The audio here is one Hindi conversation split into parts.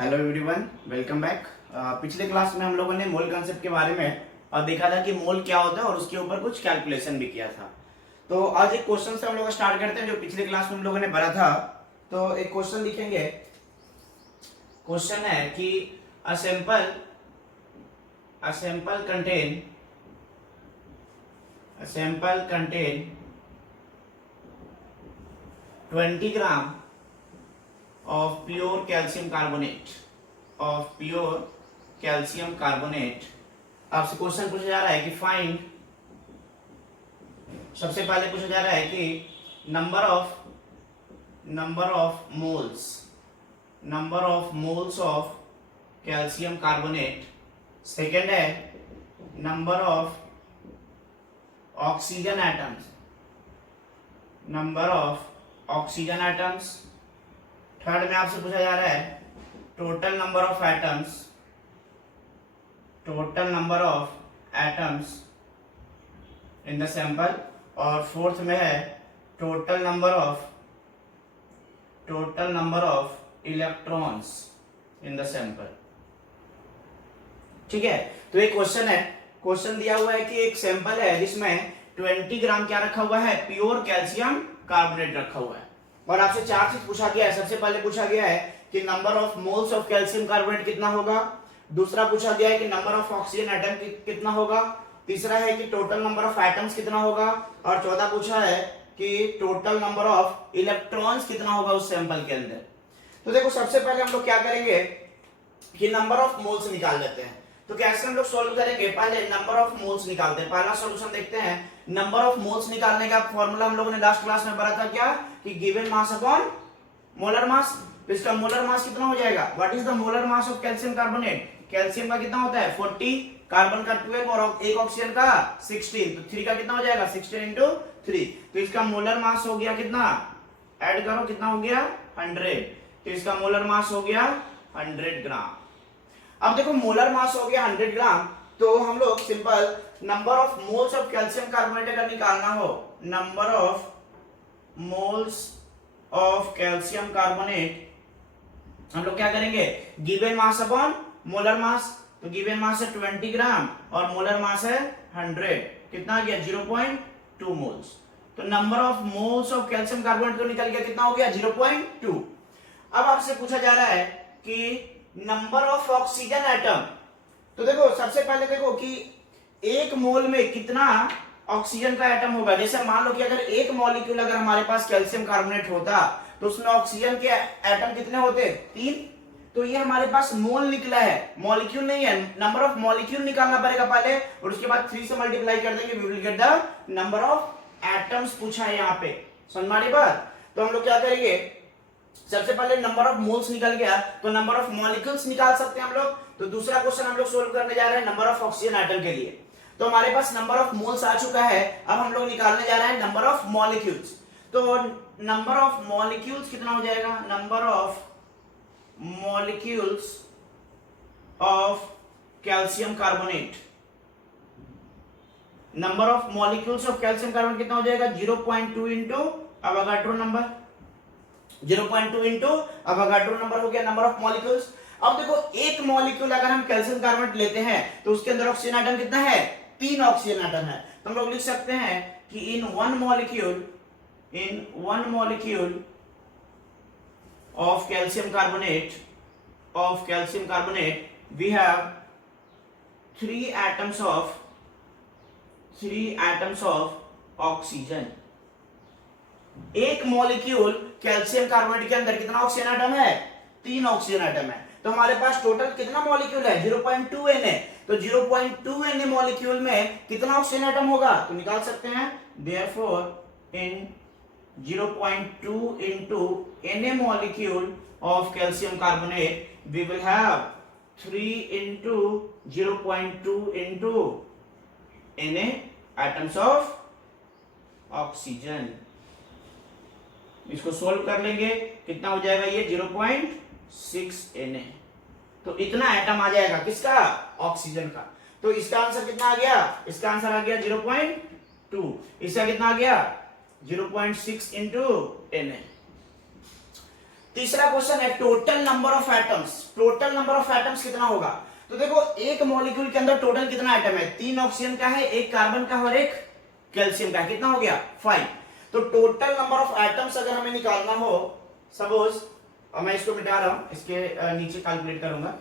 Hello everyone, welcome back. पिछले क्लास में हम लोगों ने मोल कंसेप्ट के बारे में और देखा था कि मोल क्या होता है और उसके ऊपर कुछ कैलकुलेशन भी किया था। तो आज एक क्वेश्चन से हम लोग स्टार्ट करते हैं जो पिछले क्लास में हम लोगों ने पढ़ा था। तो एक क्वेश्चन लिखेंगे। क्वेश्चन है कि a sample contain 20 gram of pure calcium carbonate। आपसे क्वेश्चन पूछा जा रहा है कि फाइंड, सबसे पहले पूछा जा रहा है कि number of moles of calcium carbonate. Second है number of oxygen atoms. Third में आपसे पूछा जा रहा है total number of atoms in the sample. और फोर्थ में है total number of electrons in the sample. ठीक है, तो एक क्वेश्चन है। क्वेश्चन दिया हुआ है कि एक सैंपल है जिसमें 20 ग्राम क्या रखा हुआ है, प्योर कैल्शियम कार्बोनेट रखा हुआ है और आपसे चार चीज पूछा गया है। सबसे पहले पूछा गया है कि number of moles of calcium carbonate कितना होगा। दूसरा पूछा गया है कि नंबर ऑफ ऑक्सीजन एटम कितना होगा। तीसरा है कि टोटल नंबर ऑफ एटम्स कितना होगा। और चौथा पूछा है कि टोटल नंबर ऑफ इलेक्ट्रॉन्स कितना होगा उस सैंपल के अंदर। तो देखो, सबसे पहले हम लोग क्या करेंगे कि नंबर ऑफ मोल्स निकाल लेते हैं। तो कैसे हम लोग सॉल्व करेंगे, पहले नंबर ऑफ मोल्स निकालते हैं। पहला सॉल्यूशन देखते हैं। नंबर ऑफ मोल्स निकालने का फॉर्मूला हम लोगों ने लास्ट क्लास में पढ़ा था, क्या कि given mass upon molar mass. तो इसका मोलर मास कितना हो जाएगा, what is the molar mass of calcium carbonate. Calcium का कितना होता है 40, कार्बन का 12 और एक ऑक्सीजन का 16। तो 3 का कितना हो जाएगा 16 इंटू 3। तो इसका मोलर मास हो गया कितना, ऐड करो कितना हो गया 100। तो इसका मोलर मास हो गया 100 ग्राम। अब देखो, मोलर मास हो गया 100 ग्राम। तो हम लोग simple number of moles of calcium carbonate अगर निकालना हो, number of moles of calcium carbonate, हम लोग क्या करेंगे, given mass upon molar mass. तो गिवन मास है 20 ग्राम और मोलर मास है 100। कितना आ गया 0.2 मोल्स। तो number of moles of calcium carbonate तो निकल गया, कितना हो गया 0.2। अब आपसे पूछा जा रहा है कि नंबर ऑफ ऑक्सीजन एटम। तो देखो, सबसे पहले देखो कि एक मोल में कितना ऑक्सीजन का एटम होगा। जैसे मान लो कि अगर एक मॉलिक्यूल अगर हमारे पास कैल्शियम कार्बोनेट होता तो उसमें ऑक्सीजन के एटम कितने होते, 3। तो ये हमारे पास मोल निकला है, मॉलिक्यूल नहीं है। नंबर ऑफ मॉलिक्यूल निकालना पड़ेगा पहले और उसके बाद 3 से मल्टीप्लाई कर देंगे, we will get the number of atoms पूछा है यहाँ पे। समझ में आ रही बात। तो हम लोग क्या करेंगे, सबसे पहले नंबर ऑफ मोल्स निकल गया तो नंबर ऑफ मॉलिक्यूल्स निकाल सकते हैं हम लोग। तो दूसरा क्वेश्चन हम लोग सोल्व करने जा रहे हैं नंबर ऑफ ऑक्सीजन एटम के लिए। तो हमारे पास नंबर ऑफ मोल्स आ चुका है, अब हम लोग निकालने जा रहे हैं नंबर ऑफ मॉलिक्यूल्स। तो नंबर ऑफ मॉलिक्यूल्स कितना हो जाएगा, number of molecules of calcium carbonate. Number of molecules of calcium carbonate कितना हो जाएगा 0.2 into Avogadro number. 0.2 into Avogadro number हो गया नंबर ऑफ मॉलिक्यूल्स। अब देखो, एक मॉलिक्यूल अगर हम कैल्शियम कार्बोनेट लेते हैं तो उसके अंदर ऑक्सीजन एटम कितना है, 3 ऑक्सीजन एटम है। तो हम लोग लिख सकते हैं कि in one molecule of calcium carbonate we have 3 atoms of oxygen. एक मॉलिक्यूल कैल्शियम कार्बोनेट के अंदर कितना ऑक्सीजन एटम है, 3 ऑक्सीजन एटम है। तो हमारे पास टोटल कितना मॉलिक्यूल है 0.2 Na। तो 0.2 Na मॉलिक्यूल में कितना ऑक्सीजन एटम होगा, तो निकाल सकते हैं। Therefore in 0.2 into Na molecule of calcium carbonate we will have 3 into 0.2 into Na atoms of oxygen। इसको सोल्व कर लेंगे, कितना हो जाएगा ये 0.6 Na। तो इतना एटम आ जाएगा किसका, ऑक्सीजन का। तो इसका आंसर कितना आ गया, इसका आंसर आ गया 0.2। इसका कितना आ गया 0.6 इंटू Na। तीसरा क्वेश्चन है total number of atoms. Total number of atoms कितना होगा? तो देखो एक मॉलिक्यूल के अंदर टोटल कितना एटम है? 3 ऑक्सीजन का है, 1 कार्बन का और 1 कैल्शियम का। कितना हो गया? 5। तो टोटल नंबर ऑफ एटम्स अगर हमें निकालना हो, सपोज मैं इसको मिटा रहा हूं, इसके नीचे कैलकुलेट करूंगा।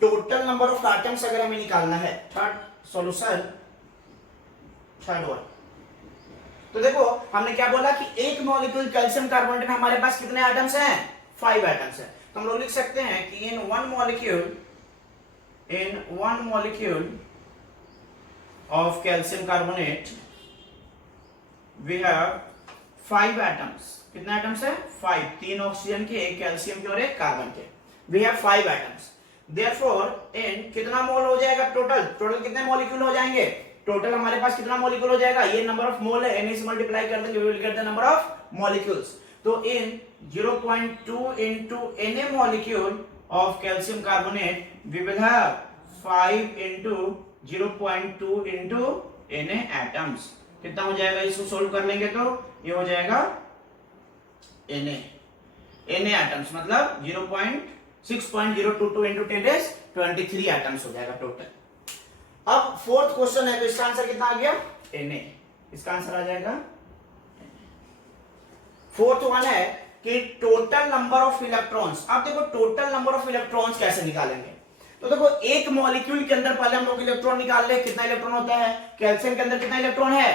टोटल नंबर ऑफ एटम्स अगर हमें निकालना है, थर्ड सॉल्यूशन, थर्ड वन। तो देखो हमने क्या बोला कि एक मॉलिक्यूल कैल्शियम कार्बोनेट में हमारे पास कितने एटम्स हैं? 5 एटम्स हैं। तो हम लोग लिख सकते हैं कि in one molecule of calcium carbonate we have 5 atoms. कितने एटम्स है? 5। 3 ऑक्सीजन के, 1 कैल्शियम के और 1 कार्बन के। We have 5 atoms. Therefore in कितना मोल हो जाएगा टोटल? टोटल कितने मॉलिक्यूल हो जाएंगे? टोटल हमारे पास कितना मॉलिक्यूल हो जाएगा? ये नंबर ऑफ मोल है, एन से मल्टीप्लाई कर देंगे, we will get the number of molecules. तो in 0.2 into Na molecule of calcium carbonate we will have 5 into 0.2 into Na atoms. कितना हो जाएगा? इसको सोल्व कर लेंगे तो ये हो जाएगा Na एटम्स, मतलब 6.022 इनटू 10⁻23 एटम्स हो जाएगा टोटल। अब फोर्थ क्वेश्चन है, तो इसका आंसर कितना आ गया? Na। इसका आंसर आ जाएगा। फोर्थ वन है कि टोटल नंबर ऑफ इलेक्ट्रॉन्स। अब देखो टोटल नंबर ऑफ इलेक्ट्रॉन्स कैसे निकालेंगे? तो देखो एक मॉलिक्यूल के अंदर पहले हम लोग इलेक्ट्रॉन निकाल ले। कितना इलेक्ट्रॉन होता है? कैल्शियम के अंदर कितना इलेक्ट्रॉन है?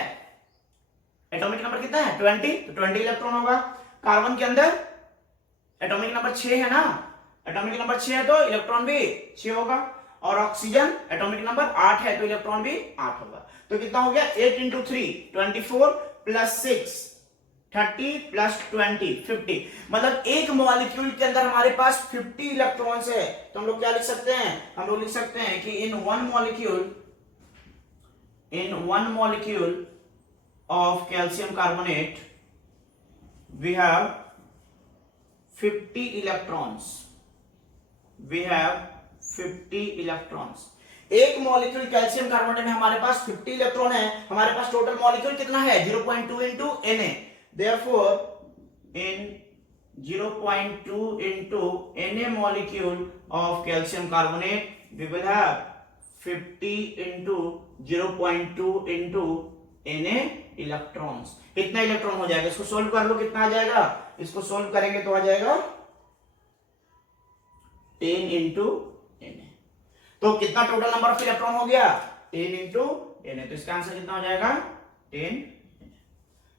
एटॉमिक नंबर कितना है? 20। तो 20 इलेक्ट्रॉन होगा। कार्बन के अंदर एटॉमिक नंबर 6 है ना, एटॉमिक नंबर 6 है तो इलेक्ट्रॉन भी 6 होगा। और ऑक्सीजन एटॉमिक नंबर 8 है तो इलेक्ट्रॉन भी 8 होगा। तो कितना हो गया? 8 इंटू 3 24 प्लस 6 30 प्लस 20 50। मतलब एक मॉलिक्यूल के अंदर हमारे पास 50 इलेक्ट्रॉन्स है। तो हम लोग क्या लिख सकते हैं? हम लोग लिख सकते हैं कि in one molecule of calcium carbonate we have 50 electrons. We have 50 electrons. एक मॉलिक्यूल कैल्शियम कार्बोनेट में हमारे पास 50 इलेक्ट्रॉन है। हमारे पास टोटल मॉलिक्यूल कितना है? 0.2 into Na। Therefore in 0.2 into Na molecule of calcium carbonate we will have 50 into 0.2 into Na electrons। कितना इलेक्ट्रॉन हो जाएगा? इसको सोल्व कर लो, कितना आ जाएगा? इसको सोल्व करेंगे तो आ जाएगा 10 इंटू Na। तो कितना टोटल नंबर ऑफ इलेक्ट्रॉन हो गया? 10 इंटू Na। तो इसका आंसर कितना हो जाएगा? 10।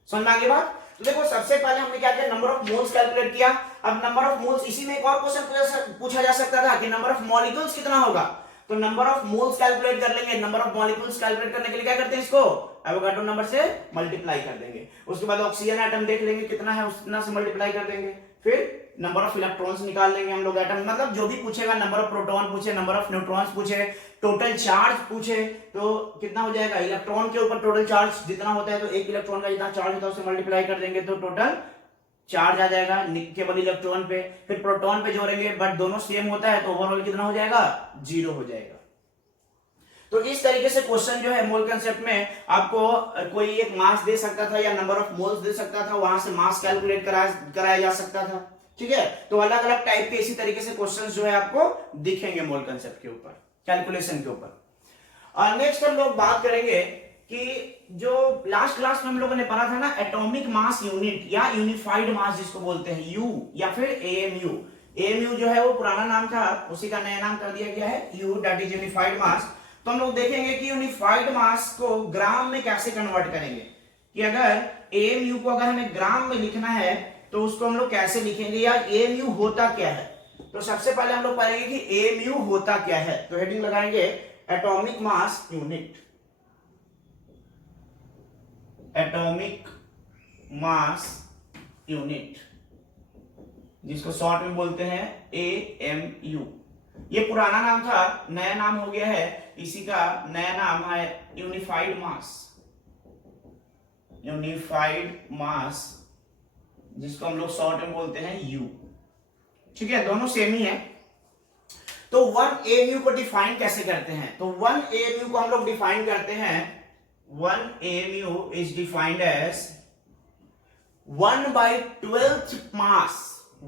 समझ में आ गई बात? तो देखो सबसे पहले हमने क्या किया? नंबर ऑफ मोल्स कैलकुलेट किया। अब नंबर ऑफ मोल्स, इसी में एक और क्वेश्चन पूछा जा सकता था कि नंबर ऑफ मॉलिक्यूल्स कितना होगा। तो नंबर ऑफ मोल्स कैलकुलेट कर लेंगे। नंबर ऑफ मॉलिक्यूल्स कैलकुलेट करने के लिए क्या करते हैं? इसको एवोगाड्रो नंबर से मल्टीप्लाई कर देंगे। उसके बाद ऑक्सीजन एटम देख लेंगे कितना है, उतना से मल्टीप्लाई कर देंगे। फिर नंबर ऑफ इलेक्ट्रॉन्स निकाल लेंगे हम लोग एटम, मतलब जो भी पूछेगा, नंबर ऑफ प्रोटॉन पूछे, नंबर ऑफ न्यूट्रॉन्स पूछे, टोटल चार्ज पूछे, तो कितना हो जाएगा? इलेक्ट्रॉन के ऊपर टोटल चार्ज जितना होता है, तो एक इलेक्ट्रॉन का जितना चार्ज होता है उसे मल्टीप्लाई कर देंगे तो टोटल चार्ज आ जाएगा केवल इलेक्ट्रॉन पे। फिर प्रोटॉन पे जोड़ेंगे, बट दोनों सेम होता है तो ओवरऑल कितना हो जाएगा? 0 हो जाएगा। तो इस तरीके से क्वेश्चन जो है मोल कंसेप्ट में आपको कोई एक मास दे सकता था या नंबर ऑफ मोल्स दे सकता था, वहां से मास कैलकुलेट कराया जा सकता था। ठीक है, तो अलग अलग टाइप के इसी तरीके से क्वेश्चंस जो है आपको दिखेंगे मोल कंसेप्ट के ऊपर, कैलकुलेशन के ऊपर। और नेक्स्ट हम लोग बात करेंगे कि जो लास्ट क्लास में हम लोगों ने पढ़ा था ना, एटॉमिक मास यूनिट या यूनिफाइड मास जिसको बोलते हैं, यू या फिर एएमयू। एएमयू जो है वो पुराना नाम था, उसी का नया नाम कर दिया गया है यू, दैट इज यूनिफाइड मास। तो हम लोग देखेंगे कि यूनिफाइड मास को ग्राम में कैसे कन्वर्ट करेंगे, कि अगर एएमयू को अगर हमें ग्राम में लिखना है तो उसको हम लोग कैसे लिखेंगे, या एएमयू होता क्या है। तो सबसे पहले हम लोग पढ़ेंगे कि एएमयू होता क्या है। तो हेडिंग लगाएंगे atomic mass unit, atomic mass unit, जिसको शॉर्ट में बोलते हैं एएमयू। ये पुराना नाम था, नया नाम हो गया है, इसी का नया नाम है यूनिफाइड मास। यूनिफाइड मास जिसको हम लोग शॉर्ट में बोलते हैं यू। ठीक है, दोनों सेम ही है। तो तो 1 AMU को डिफाइन कैसे करते हैं? तो 1 AMU को हम लोग डिफाइन करते हैं, 1 AMU is defined as 1/12th mass,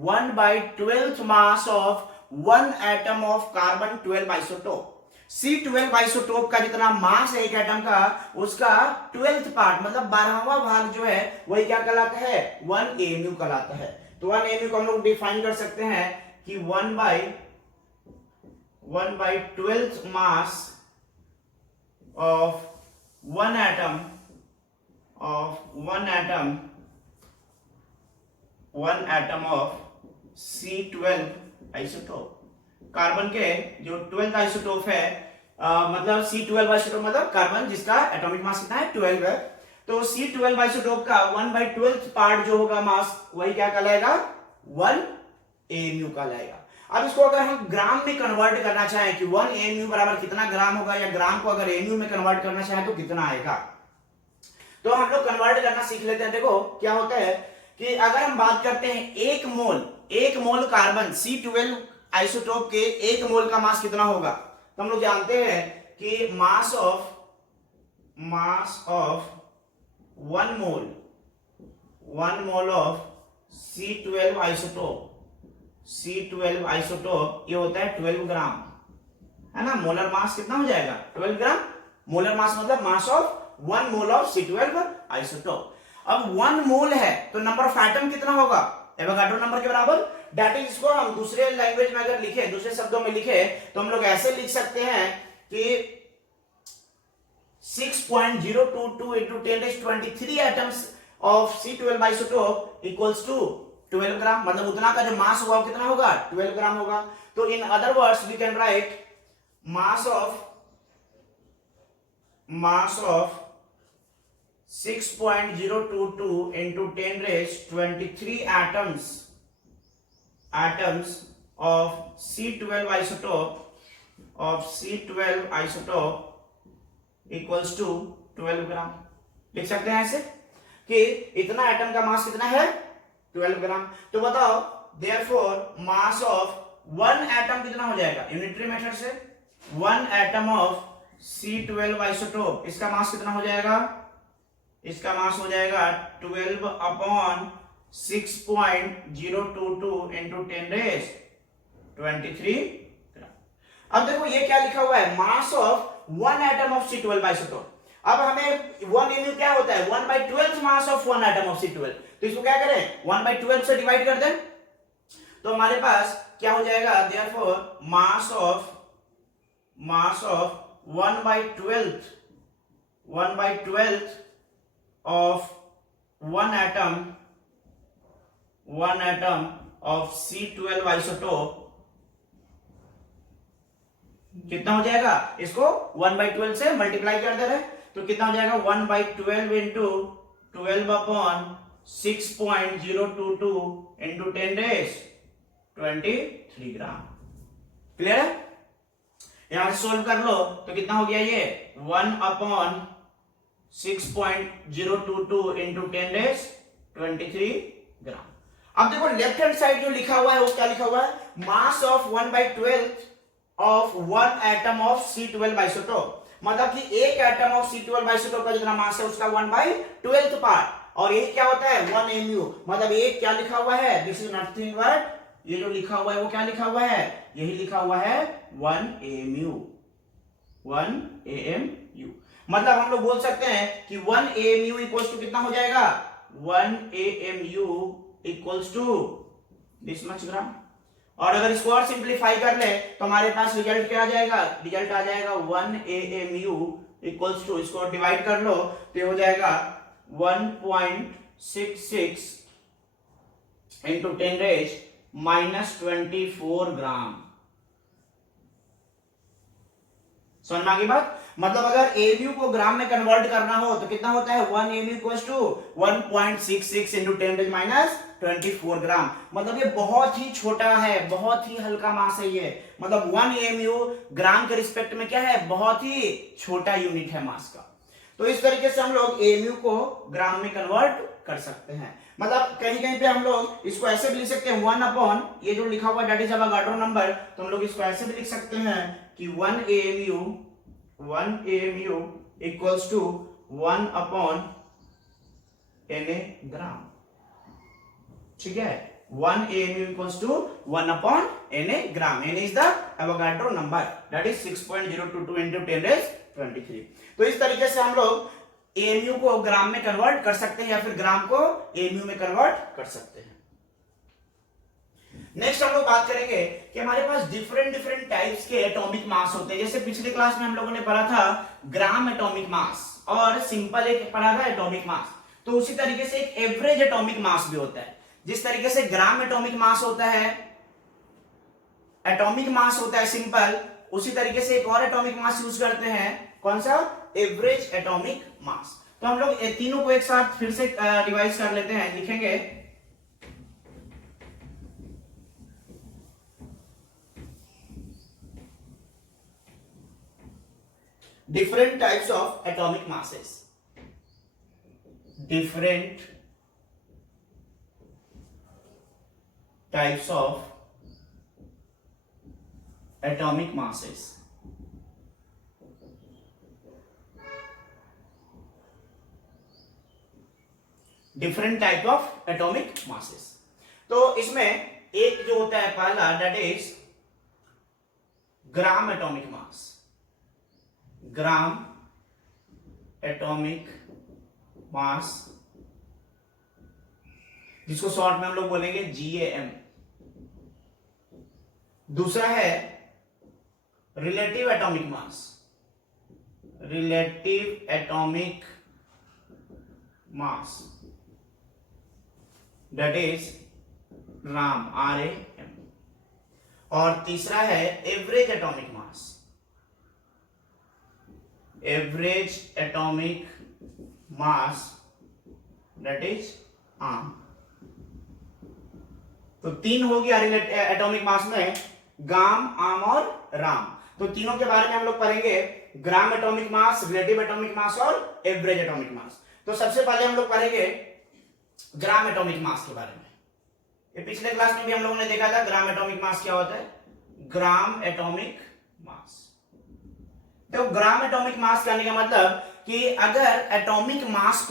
1/12th mass of 1 atom of carbon 12 isotope. C12 isotope का जितना मास है एक एटम का, उसका 12th पार्ट मतलब 12वां भाग जो है वही क्या कहलाता है? 1 AMU कहलाता है। तो 1 AMU को हम लोग डिफाइन कर सकते हैं कि 1/12th mass of one atom of C12 isotope. Carbon के जो 12th आइसोटोप है, मतलब C12 आइसोटोप मतलब कार्बन जिसका एटॉमिक मास कितना है? 12 है। तो C12 आइसोटोप का 1/12th पार्ट जो होगा मास, वही क्या कहलाएगा? 1 AMU कहलाएगा। अब इसको अगर हम ग्राम में कन्वर्ट करना चाहें कि 1 AMU बराबर कितना ग्राम होगा, या ग्राम को अगर AMU में कन्वर्ट करना चाहें तो कितना आएगा, तो हम लोग कन्वर्ट करना सीख लेते हैं। देखो क्या होता है कि अगर हम बात करते हैं 1 मोल कार्बन C12 आइसोटोप के 1 मोल का मास कितना होगा, तो हम लोग जानते हैं कि मास of 1 mole of C12 isotope ये होता है 12 ग्राम, है ना। मोलर मास कितना हो जाएगा? 12 ग्राम। मोलर मास मतलब मास of 1 mole of C12 isotope. अब 1 मोल है तो नंबर ऑफ एटम कितना होगा? एवोगाड्रो नंबर के बराबर। दैट इज, इसको हम दूसरे लैंग्वेज में अगर लिखे, दूसरे शब्दों में लिखे, तो हम लोग ऐसे लिख सकते हैं कि 6.022 into 10⁻23 atoms of C12 isotope equals to 12 gram. मतलब उतना का जो मास होगा वो कितना होगा? 12 ग्राम होगा। तो in other words we can write mass of 6.022 into 10⁻23 atoms of C12 isotope equals to 12 ग्राम। लिख सकते हैं ऐसे कि इतना एटम का मास कितना है? 12 ग्राम। तो बताओ therefore मास ऑफ 1 एटम कितना हो जाएगा? यूनिटरी मेथड से 1 एटम ऑफ C12 आइसोटोप, इसका मास कितना हो जाएगा? इसका मास हो जाएगा 12/6.022 into 10⁻23 ग्राम। अब देखो ये क्या लिखा हुआ है? Mass of 1 atom of C12 isotope. अब हमें 1 AMU क्या होता है? 1/12th mass of 1 atom of C12। तो इसको क्या करें? 1/12 से डिवाइड कर दें, तो हमारे पास क्या हो जाएगा? therefore mass of 1/12th of 1 atom of C12 isotope कितना हो जाएगा? इसको 1/12 से मल्टीप्लाई कर दे रहे, तो कितना हो जाएगा? 1/12 into 12/6.022 into 10⁻23 ग्राम। क्लियर है? यहां से सोल्व कर लो तो कितना हो गया? ये 1/6.022 into 10⁻23 ग्राम। अब देखो लेफ्ट हैंड साइड जो लिखा हुआ है वो क्या लिखा हुआ है? Mass of 1/12 of 1 atom of C12 isotope. मतलब कि एक एटम ऑफ C12 आइसोटोप का जितना मास है उसका 1/12th पार्ट, और ये क्या होता है? 1 AMU। मतलब एक क्या लिखा हुआ है? दिस इज नथिंग बट, ये जो लिखा हुआ है वो क्या लिखा हुआ है? यही लिखा हुआ है 1 AMU। मतलब हम लोग बोल सकते हैं कि 1 AMU इक्वल्स टू कितना हो जाएगा? 1 AMU equals to this much gram. और अगर इसको और सिंप्लीफाई कर ले तो हमारे पास रिजल्ट क्या आ जाएगा? रिजल्ट आ जाएगा 1 AMU इक्वल्स टू, इसको डिवाइड कर लो तो हो जाएगा 1.66 into 10⁻24 ग्राम। समझ में आ गई बात? मतलब अगर AMU को ग्राम में कन्वर्ट करना हो तो कितना होता है? 1 AMU इक्वल्स टू 1.66 into 10⁻24 ग्राम। मतलब ये बहुत ही छोटा है, बहुत ही हल्का मास है ये। मतलब 1 AMU ग्राम के रिस्पेक्ट में क्या है? बहुत ही छोटा यूनिट है मास का। तो इस तरीके से हम लोग एएमयू को ग्राम में कन्वर्ट कर सकते हैं। मतलब कहीं कहीं पे हम लोग इसको ऐसे भी लिख सकते हैं 1 अपॉन ये जो लिखा हुआ दैट इज अवोगाड्रो नंबर, तो हम लोग इसको ऐसे भी लिख सकते हैं कि 1 AMU equals to 1 upon Na gram. ठीक है, 1 AMU equals to 1 upon Na gram. Na is the Avogadro number that is 6.022 into 10⁻23। तो इस तरीके से हम लोग एएमयू को ग्राम में कन्वर्ट कर सकते हैं या फिर ग्राम को एएमयू में कन्वर्ट कर सकते हैं। नेक्स्ट हम लोग बात करेंगे कि हमारे पास डिफरेंट टाइप्स के एटॉमिक मास होते हैं। जैसे पिछले क्लास में हम लोगों ने पढ़ा था ग्राम एटॉमिक मास और सिंपल एक पढ़ा था एटॉमिक मास, तो उसी तरीके से एक एवरेज एटॉमिक मास भी होता है। जिस तरीके से ग्राम एटॉमिक मास होता है, एटॉमिक मास होता है सिंपल, उसी तरीके से एक और एटॉमिक मास यूज करते हैं, कौन सा? Average atomic mass. तो हम लोग तीनों को एक साथ फिर से रिवाइज कर लेते हैं, लिखेंगे different types of atomic masses, different types of atomic masses, different type of atomic masses। तो इसमें एक जो होता है पहला that is gram atomic mass, gram atomic मास, जिसको शॉर्ट में हम लोग बोलेंगे GAM। दूसरा है relative atomic mass, relative atomic mass that is RAM, RAM। और तीसरा है average atomic mass, average atomic mass that is ARM। तो तीन हो गया एटॉमिक मास में, गाम, आम और राम। तो तीनों के बारे में हम लोग पढ़ेंगे, ग्राम एटॉमिक मास, रिलेटिव एटॉमिक मास और एवरेज एटॉमिक मास। तो सबसे पहले हम लोग पढ़ेंगे ग्राम एटॉमिक मास के बारे में। ये पिछले क्लास में भी हम लोगों ने देखा था ग्राम एटॉमिक मास क्या होता है, ग्राम एटॉमिक मास। तो ग्राम एटॉमिक मास कहने का मतलब कि अगर एटॉमिक मास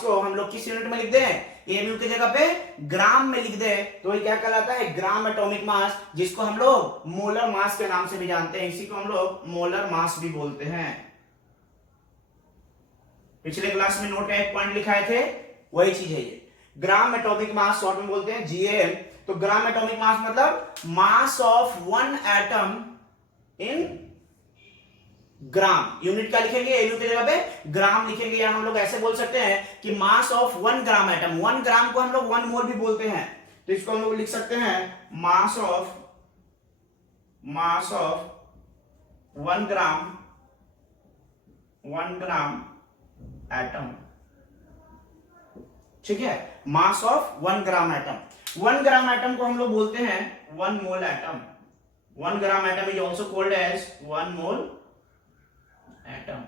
को हम लोग किस यूनिट में लिख दें, एमयू की जगह पे ग्राम में लिख दे, तो ये क्या कहलाता है, ग्राम एटॉमिक मास, जिसको हम लोग मोलर मास के नाम से भी जानते हैं। इसी को हम लोग मोलर मास भी बोलते हैं। पिछले क्लास में नोट में एक पॉइंट लिखाए थे, वही चीज है ये। ग्राम एटॉमिक मास शॉर्ट में बोलते हैं GAM। तो ग्राम एटॉमिक मास मतलब मास of one atom in gram. Unit क्या लिखेंगे, एमयू की जगह पे ग्राम लिखेंगे, या हम लोग ऐसे बोल सकते हैं कि मास ऑफ 1 ग्राम एटम। 1 ग्राम को हम लोग 1 मोल भी बोलते हैं, तो इसको हम लोग लिख सकते हैं मास ऑफ 1 ग्राम एटम। ठीक है, mass of 1 gram atom. 1 gram atom को हम लोग बोलते हैं 1 mole atom. 1 gram atom is also called as 1 mole atom.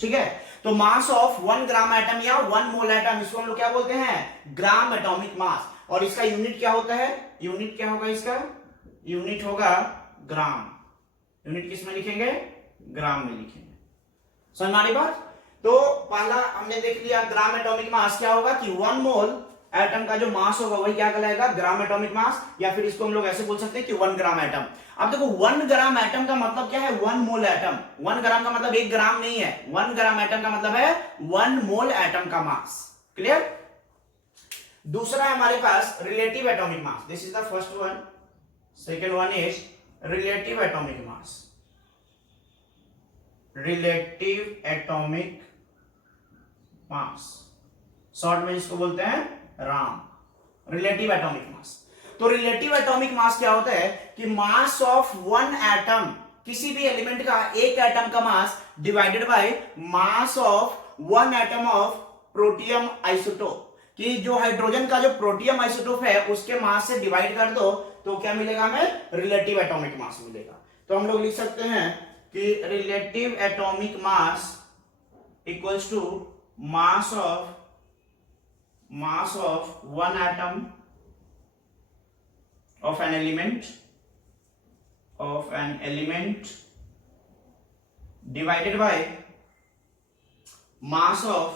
ठीक है, तो मास ऑफ 1 ग्राम एटम या 1 मोल एटम, इसको हम लोग क्या बोलते हैं, ग्राम एटॉमिक मास। और इसका यूनिट क्या होता है, यूनिट क्या होगा इसका, यूनिट होगा ग्राम। यूनिट किस में लिखेंगे, ग्राम में लिखेंगे। समझ में आ रही बात? तो पहला हमने देख लिया ग्राम एटॉमिक मास क्या होगा कि 1 मोल एटम का जो मास होगा वही क्या कहलाएगा, ग्राम एटॉमिक मास, या फिर इसको हम लोग ऐसे बोल सकते हैं कि 1 ग्राम एटम। अब देखो 1 ग्राम एटम का मतलब क्या है, 1 मोल एटम। 1 ग्राम का मतलब 1 ग्राम नहीं है, 1 ग्राम एटम का मतलब है 1 मोल एटम का मास। क्लियर? दूसरा हमारे पास relative atomic mass, this is the first one. Second one is relative atomic mass, relative atomic mass, short में इसको बोलते हैं राम, रिलेटिव एटॉमिक मास। तो रिलेटिव एटॉमिक मास क्या होता है कि मास ऑफ 1 एटम, किसी भी एलिमेंट का एक एटम का mass divided by mass of 1 atom of protium isotope, कि जो हाइड्रोजन का जो प्रोटियम आइसोटोप है उसके मास से डिवाइड कर दो, तो क्या मिलेगा हमें, रिलेटिव एटॉमिक मास मिलेगा। तो हम लोग लिख सकते हैं कि relative atomic mass equals to mass of one atom of an element divided by mass of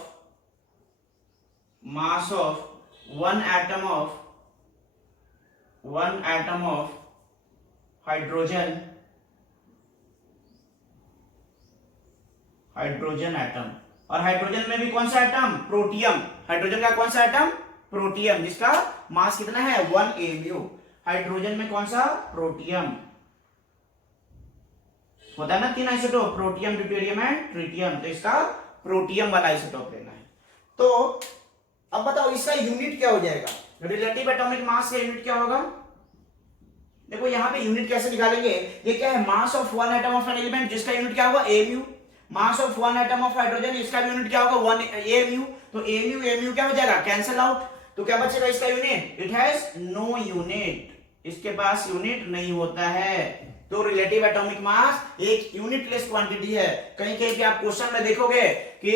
one atom of hydrogen atom। और हाइड्रोजन में भी कौन सा एटम? प्रोटियम। हाइड्रोजन का कौन सा एटम? प्रोटियम, जिसका मास कितना है? 1 mu। हाइड्रोजन में कौन सा? प्रोटियम। होता है ना 3 isotope, protium, deuterium and tritium, तो इसका प्रोटियम वाला आइसोटोप लेना है। तो अब बताओ इसका यूनिट क्या हो जाएगा? रिलेटिव एटॉमिक मास का यूनिट क्या होगा? देखो यहां पे यूनिट कैसे निकालेंगे? ये क्या है? Mass of one atom of an element, जिसका यूनिट क्या होगा? mu। Mass of one atom of hydrogen, इसका यूनिट क्या होगा? 1 mu। तो mu क्या हो जाएगा? Cancel out. तो क्या बचेगा इसका unit? It has no unit, इसके पास यूनिट नहीं होता है। तो रिलेटिव एटॉमिक मास एक यूनिटलेस क्वांटिटी है। कहीं कहीं पे आप क्वेश्चन में देखोगे कि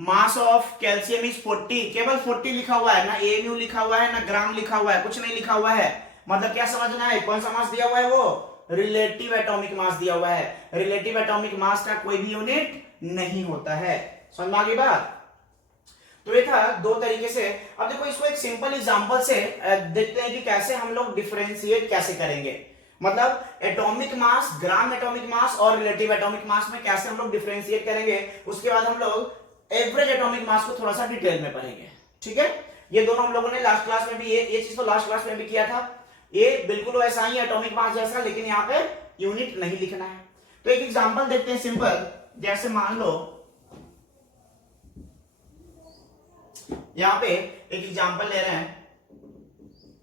मास ऑफ कैल्शियम इज 40, केवल 40 लिखा हुआ है, ना mu लिखा हुआ है, ना ग्राम लिखा हुआ है, कुछ नहीं लिखा हुआ है। मतलब क्या समझना है? कौन सा मास दिया हुआ है? वो रिलेटिव एटॉमिक मास दिया हुआ है। रिलेटिव एटॉमिक मास का कोई भी यूनिट नहीं होता है। समझ में आ गई बात? तो ये था दो तरीके से। अब देखो इसको एक सिंपल एग्जांपल से देखते हैं कि कैसे हम लोग डिफरेंशिएट कैसे करेंगे। मतलब एटॉमिक मास, ग्राम एटॉमिक मास और रिलेटिव एटॉमिक मास में कैसे हम लोग डिफरेंशिएट करेंगे। उसके बाद हम लोग एवरेज एटॉमिक मास को थोड़ा सा डिटेल में पढ़ेंगे। ठीक है, ये दोनों हम लोगों ने लास्ट क्लास में भी ये चीज तो लास्ट क्लास में भी किया था। ये बिल्कुल वैसा ही एटॉमिक मास जैसा, लेकिन यहाँ पे यूनिट नहीं लिखना है। तो एक एग्जांपल देखते हैं सिंपल। जैसे मान लो यहां पे एक एग्जांपल ले रहे हैं।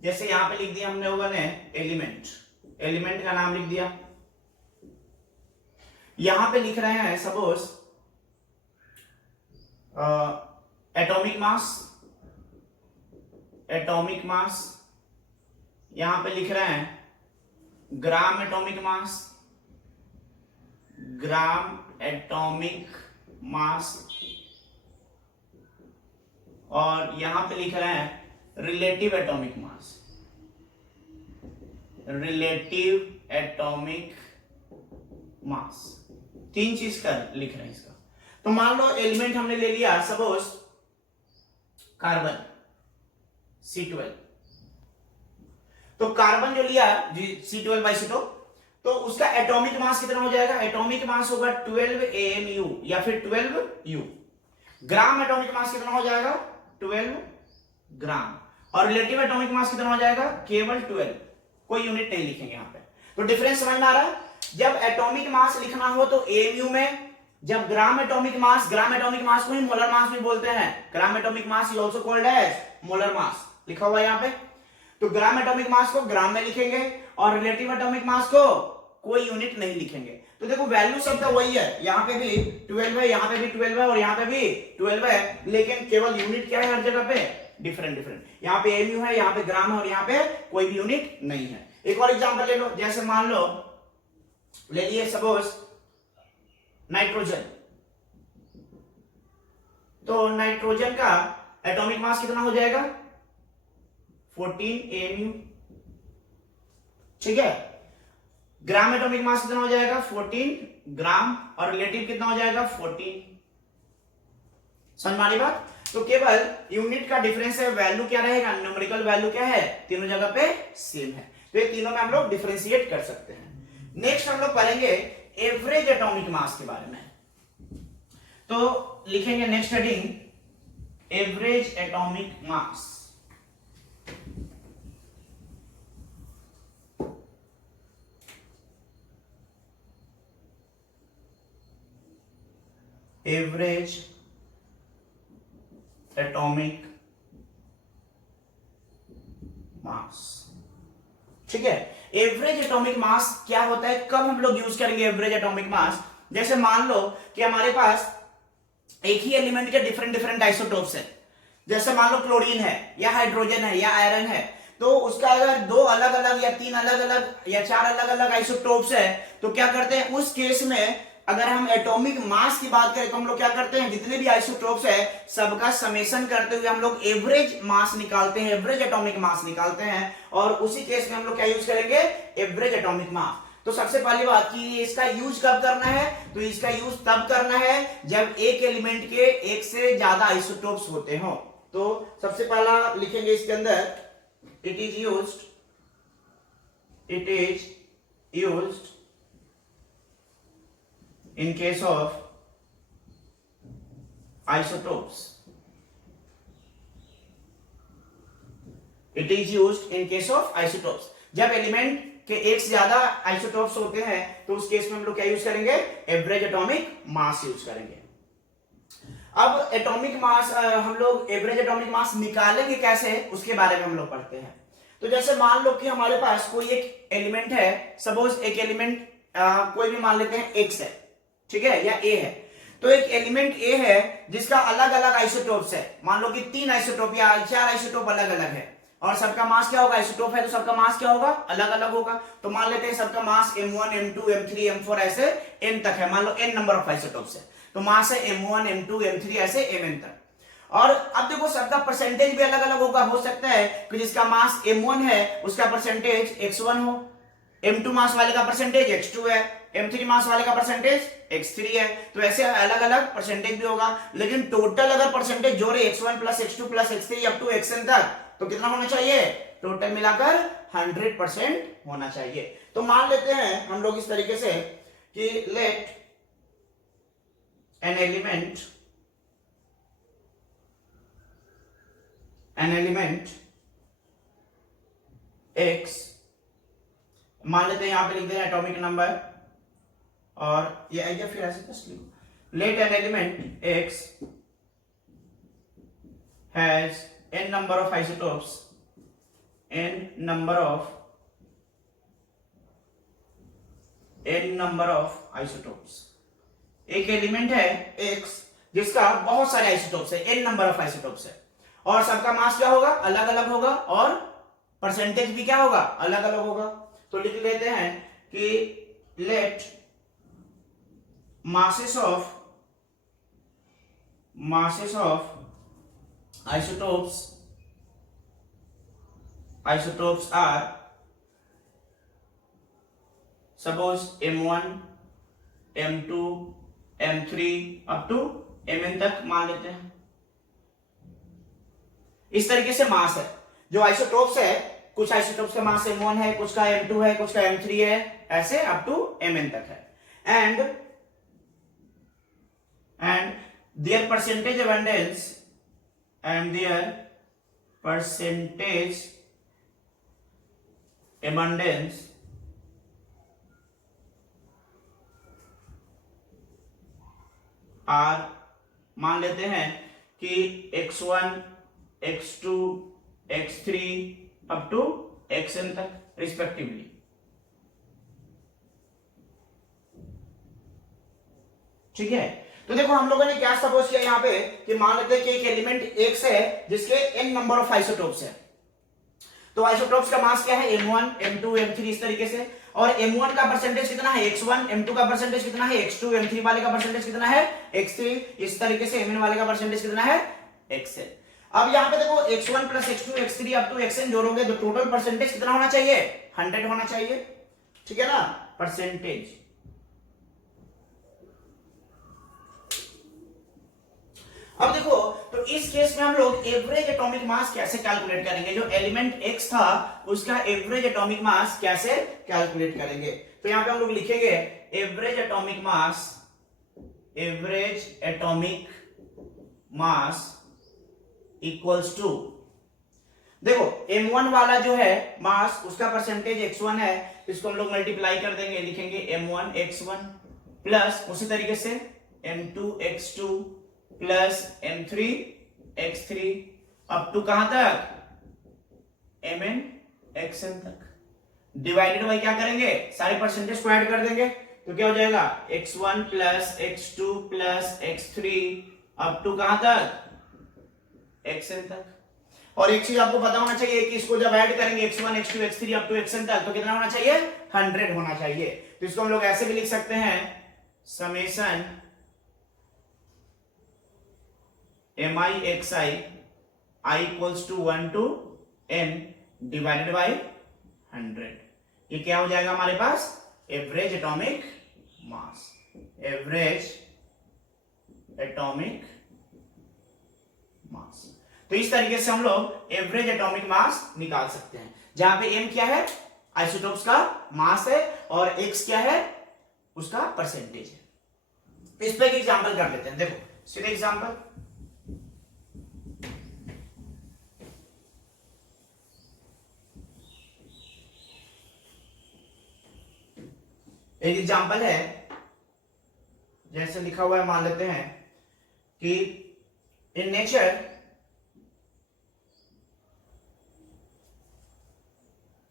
जैसे यहां पे लिख दिया हमने लोगों ने एलिमेंट का नाम लिख दिया। यहां पे लिख रहे हैं सपोज एटॉमिक मास, यहां पे लिख रहे हैं ग्राम एटॉमिक मास, और यहां पे लिख रहे हैं रिलेटिव एटॉमिक मास। 3 चीज का लिख रहे हैं इसका। तो मान लो एलिमेंट हमने ले लिया सपोज कार्बन C12। तो कार्बन जो लिया C12/2, तो उसका एटॉमिक मास कितना हो जाएगा? एटॉमिक मास होगा 12 AMU या फिर 12U। ग्राम एटॉमिक मास कितना हो जाएगा? 12 ग्राम। और रिलेटिव एटॉमिक मास कितना हो जाएगा? केवल 12, कोई यूनिट नहीं लिखेंगे यहाँ पे। तो डिफरेंस समझ में आ रहा है? जब एटॉमिक मास लिखना हो तो AMU में, जब ग्राम एटॉमिक मास को ही मोलर मास भी बोलते हैं। Gram atomic mass is also called as molar mass, लिखा हुआ है यहाँ पे। तो ग्राम एटॉमिक मास को ग्राम में लिखेंगे और रिलेटिव एटॉमिक मास को कोई यूनिट नहीं लिखेंगे। तो देखो वैल्यू सबका वही है, यहाँ पे भी 12 है, यहाँ पे भी 12 है और यहाँ पे भी 12 है, लेकिन केवल यूनिट क्या है हर जगह पे? डिफरेंट। यहाँ पे AMU है, यहाँ पे ग्राम है और यहाँ पे कोई भी यूनिट नहीं है। एक और एग्जांपल ले लो। जैसे मान लो ले लिए सपोज नाइट्रोजन। तो नाइट्रोजन का एटॉमिक मास कितना हो जाएगा? 14 AMU। ठीक है, ग्राम एटॉमिक मास कितना हो जाएगा? 14 ग्राम। और रिलेटिव कितना हो जाएगा? 14। समझ मानी बात? तो केवल यूनिट का डिफरेंस है, वैल्यू क्या रहेगा? न्यूमेरिकल वैल्यू क्या है? तीनों जगह पे सेम है। तो ये तीनों में हम लोग डिफरेंशिएट कर सकते हैं। नेक्स्ट हम लोग पढ़ेंगे एवरेज एटॉमिक मास के बारे में। तो लिखेंगे next heading average atomic mass. Average atomic मास। ठीक है, एवरेज एटॉमिक मास क्या होता है? कब हम लोग यूज करेंगे एवरेज एटॉमिक मास? जैसे मान लो कि हमारे पास एक ही एलिमेंट के डिफरेंट आइसोटोप्स है। जैसे मान लो क्लोरीन है या हाइड्रोजन है या आयरन है, तो उसका अगर 2 अलग अलग या 3 अलग अलग या 4 अलग अलग आइसोटोप्स है, तो क्या करते हैं उस केस में अगर हम एटॉमिक मास की बात करें तो हम लोग क्या करते हैं, जितने भी आइसोटोप्स है सबका समेशन करते हुए हम लोग एवरेज मास निकालते हैं, एवरेज एटॉमिक मास निकालते हैं, और उसी केस में हम लोग क्या यूज करेंगे, एवरेज एटॉमिक मास। तो सबसे पहली बात कि इसका यूज कब करना है, तो इसका यूज तब करना है जब एक एलिमेंट के एक से ज्यादा आइसोटोप्स होते हो। तो सबसे पहला लिखेंगे इसके अंदर, it is used in case of isotopes. It is used in case of isotopes. जब एलिमेंट के एक से ज्यादा आइसोटोप्स होते हैं तो उस केस में हम लोग क्या यूज करेंगे, एवरेज एटॉमिक मास यूज करेंगे। अब एटॉमिक मास हम लोग एवरेज एटॉमिक मास निकालेंगे कैसे, उसके बारे में हम लोग पढ़ते हैं। तो जैसे मान लो कि हमारे पास कोई एक एलिमेंट है, सपोज एक एलिमेंट कोई भी मान लेते हैं एक्स है, ठीक है, या ए है। तो एक एलिमेंट ए है जिसका अलग अलग आइसोटोप्स है, मान लो कि 3 आइसोटोप या 4 आइसोटोप अलग अलग है, और सबका मास क्या होगा, आइसोटोप है तो सबका मास क्या होगा, अलग अलग होगा। तो मान लेते हैं सबका मास m1 m2 m3 m4 ऐसे n तक है, मान लो n नंबर ऑफ आइसोटोप्स है, तो मास है m1 m2 m3 ऐसे mn तक। और अब देखो सबका परसेंटेज भी अलग अलग होगा, हो सकता है कि जिसका मास m1 है उसका परसेंटेज x1 हो, m2 मास वाले का परसेंटेज x2 है, m3 मास वाले का परसेंटेज x3 है। तो ऐसे अलग अलग परसेंटेज भी होगा, लेकिन टोटल अगर परसेंटेज जोड़े x1 plus x2 plus x3 up to xn तक, तो कितना होना चाहिए, टोटल मिलाकर 100% होना चाहिए। तो मान लेते हैं हम लोग इस तरीके से कि लेट एन एलिमेंट x, मान लेते हैं यहां पे लिख देना एटॉमिक नंबर, और ये आइए फिर ऐसे बस लिखो, let an element x has n number of isotopes, n number of isotopes। एक एलिमेंट है x जिसका बहुत सारे आइसोटोप्स है, n नंबर ऑफ आइसोटोप्स है, और सबका मास क्या होगा, अलग अलग होगा, और परसेंटेज भी क्या होगा, अलग अलग होगा। तो लिख लेते हैं कि late masses of isotopes are suppose m1 m2 m3 up to mn तक मान लेते हैं। इस तरीके से मास है, जो आइसोटोप्स है, कुछ आइसोटोप्स का मास m1 है, कुछ का m2 है, कुछ का m3 है, ऐसे अप टू mn तक है। and their percentage abundance are, मान लेते हैं कि x1 x2 x3 up to xn तक रिस्पेक्टिवली। ठीक है, तो देखो हम लोगों ने क्या सपोज किया यहाँ पे कि मान लेते हैं कि एक एलिमेंट x है जिसके n नंबर ऑफ आइसोटोप्स है। तो आइसोटोप्स का मास क्या है, m1 m2 m3 इस तरीके से, और m1 का परसेंटेज कितना है x1, m2 का परसेंटेज कितना है x2, m3 वाले का परसेंटेज कितना है x3, इस तरीके से mn वाले का परसेंटेज कितना है xn। अब यहाँ पे देखो x1 plus x2 x3 up to xn जोड़ोगे तो टोटल परसेंटेज कितना होना चाहिए, 100 होना चाहिए, ठीक है ना, परसेंटेज। अब देखो तो इस केस में हम लोग एवरेज एटॉमिक मास कैसे कैलकुलेट करेंगे, जो एलिमेंट x था उसका एवरेज एटॉमिक मास कैसे कैलकुलेट करेंगे। तो यहां पे हम लोग लिखेंगे average atomic mass equals to, देखो m1 वाला जो है मास उसका परसेंटेज x1 है, इसको हम लोग मल्टीप्लाई कर देंगे, लिखेंगे m1 x1 प्लस उसी तरीके से m2 x2 plus m3 x3 up to कहां तक, mn xn तक, डिवाइडेड बाय क्या करेंगे, सारे परसेंटेज को ऐड कर देंगे, तो क्या हो जाएगा x1 plus x2 plus x3 up to कहां तक, xn तक। और एक चीज आपको पता होना चाहिए कि इसको जब ऐड करेंगे x1 x2 x3 up to xn तक तो कितना होना चाहिए, 100 होना चाहिए। तो इसको हम लोग ऐसे भी लिख सकते हैं, summation MIXI I equals to 1 to n divided by 100। ये क्या हो जाएगा हमारे पास? Average atomic mass. Average atomic mass. तो इस तरीके से हम लोग एवरेज एटॉमिक मास निकाल सकते हैं, जहां पे m क्या है? आइसोटोप्स का मास है, और x क्या है? उसका परसेंटेज है। इस पे एक एग्जांपल कर लेते हैं। देखो सीधे एग्जांपल, एक एग्जांपल है, जैसे लिखा हुआ है, मान लेते हैं कि in nature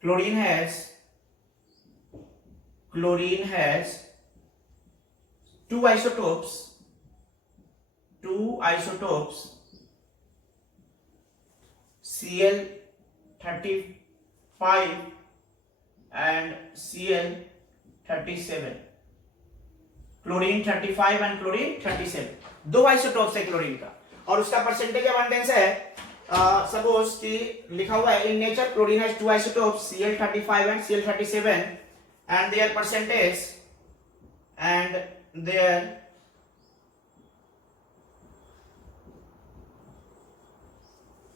chlorine has two isotopes Cl35 and Cl37। Chlorine 35 and chlorine 37, दो आइसोटोप्स है क्लोरीन का, और उसका परसेंटेज अबंडेंस है, सपोज कि लिखा हुआ है in nature chlorine has two isotopes Cl35 and Cl37 and their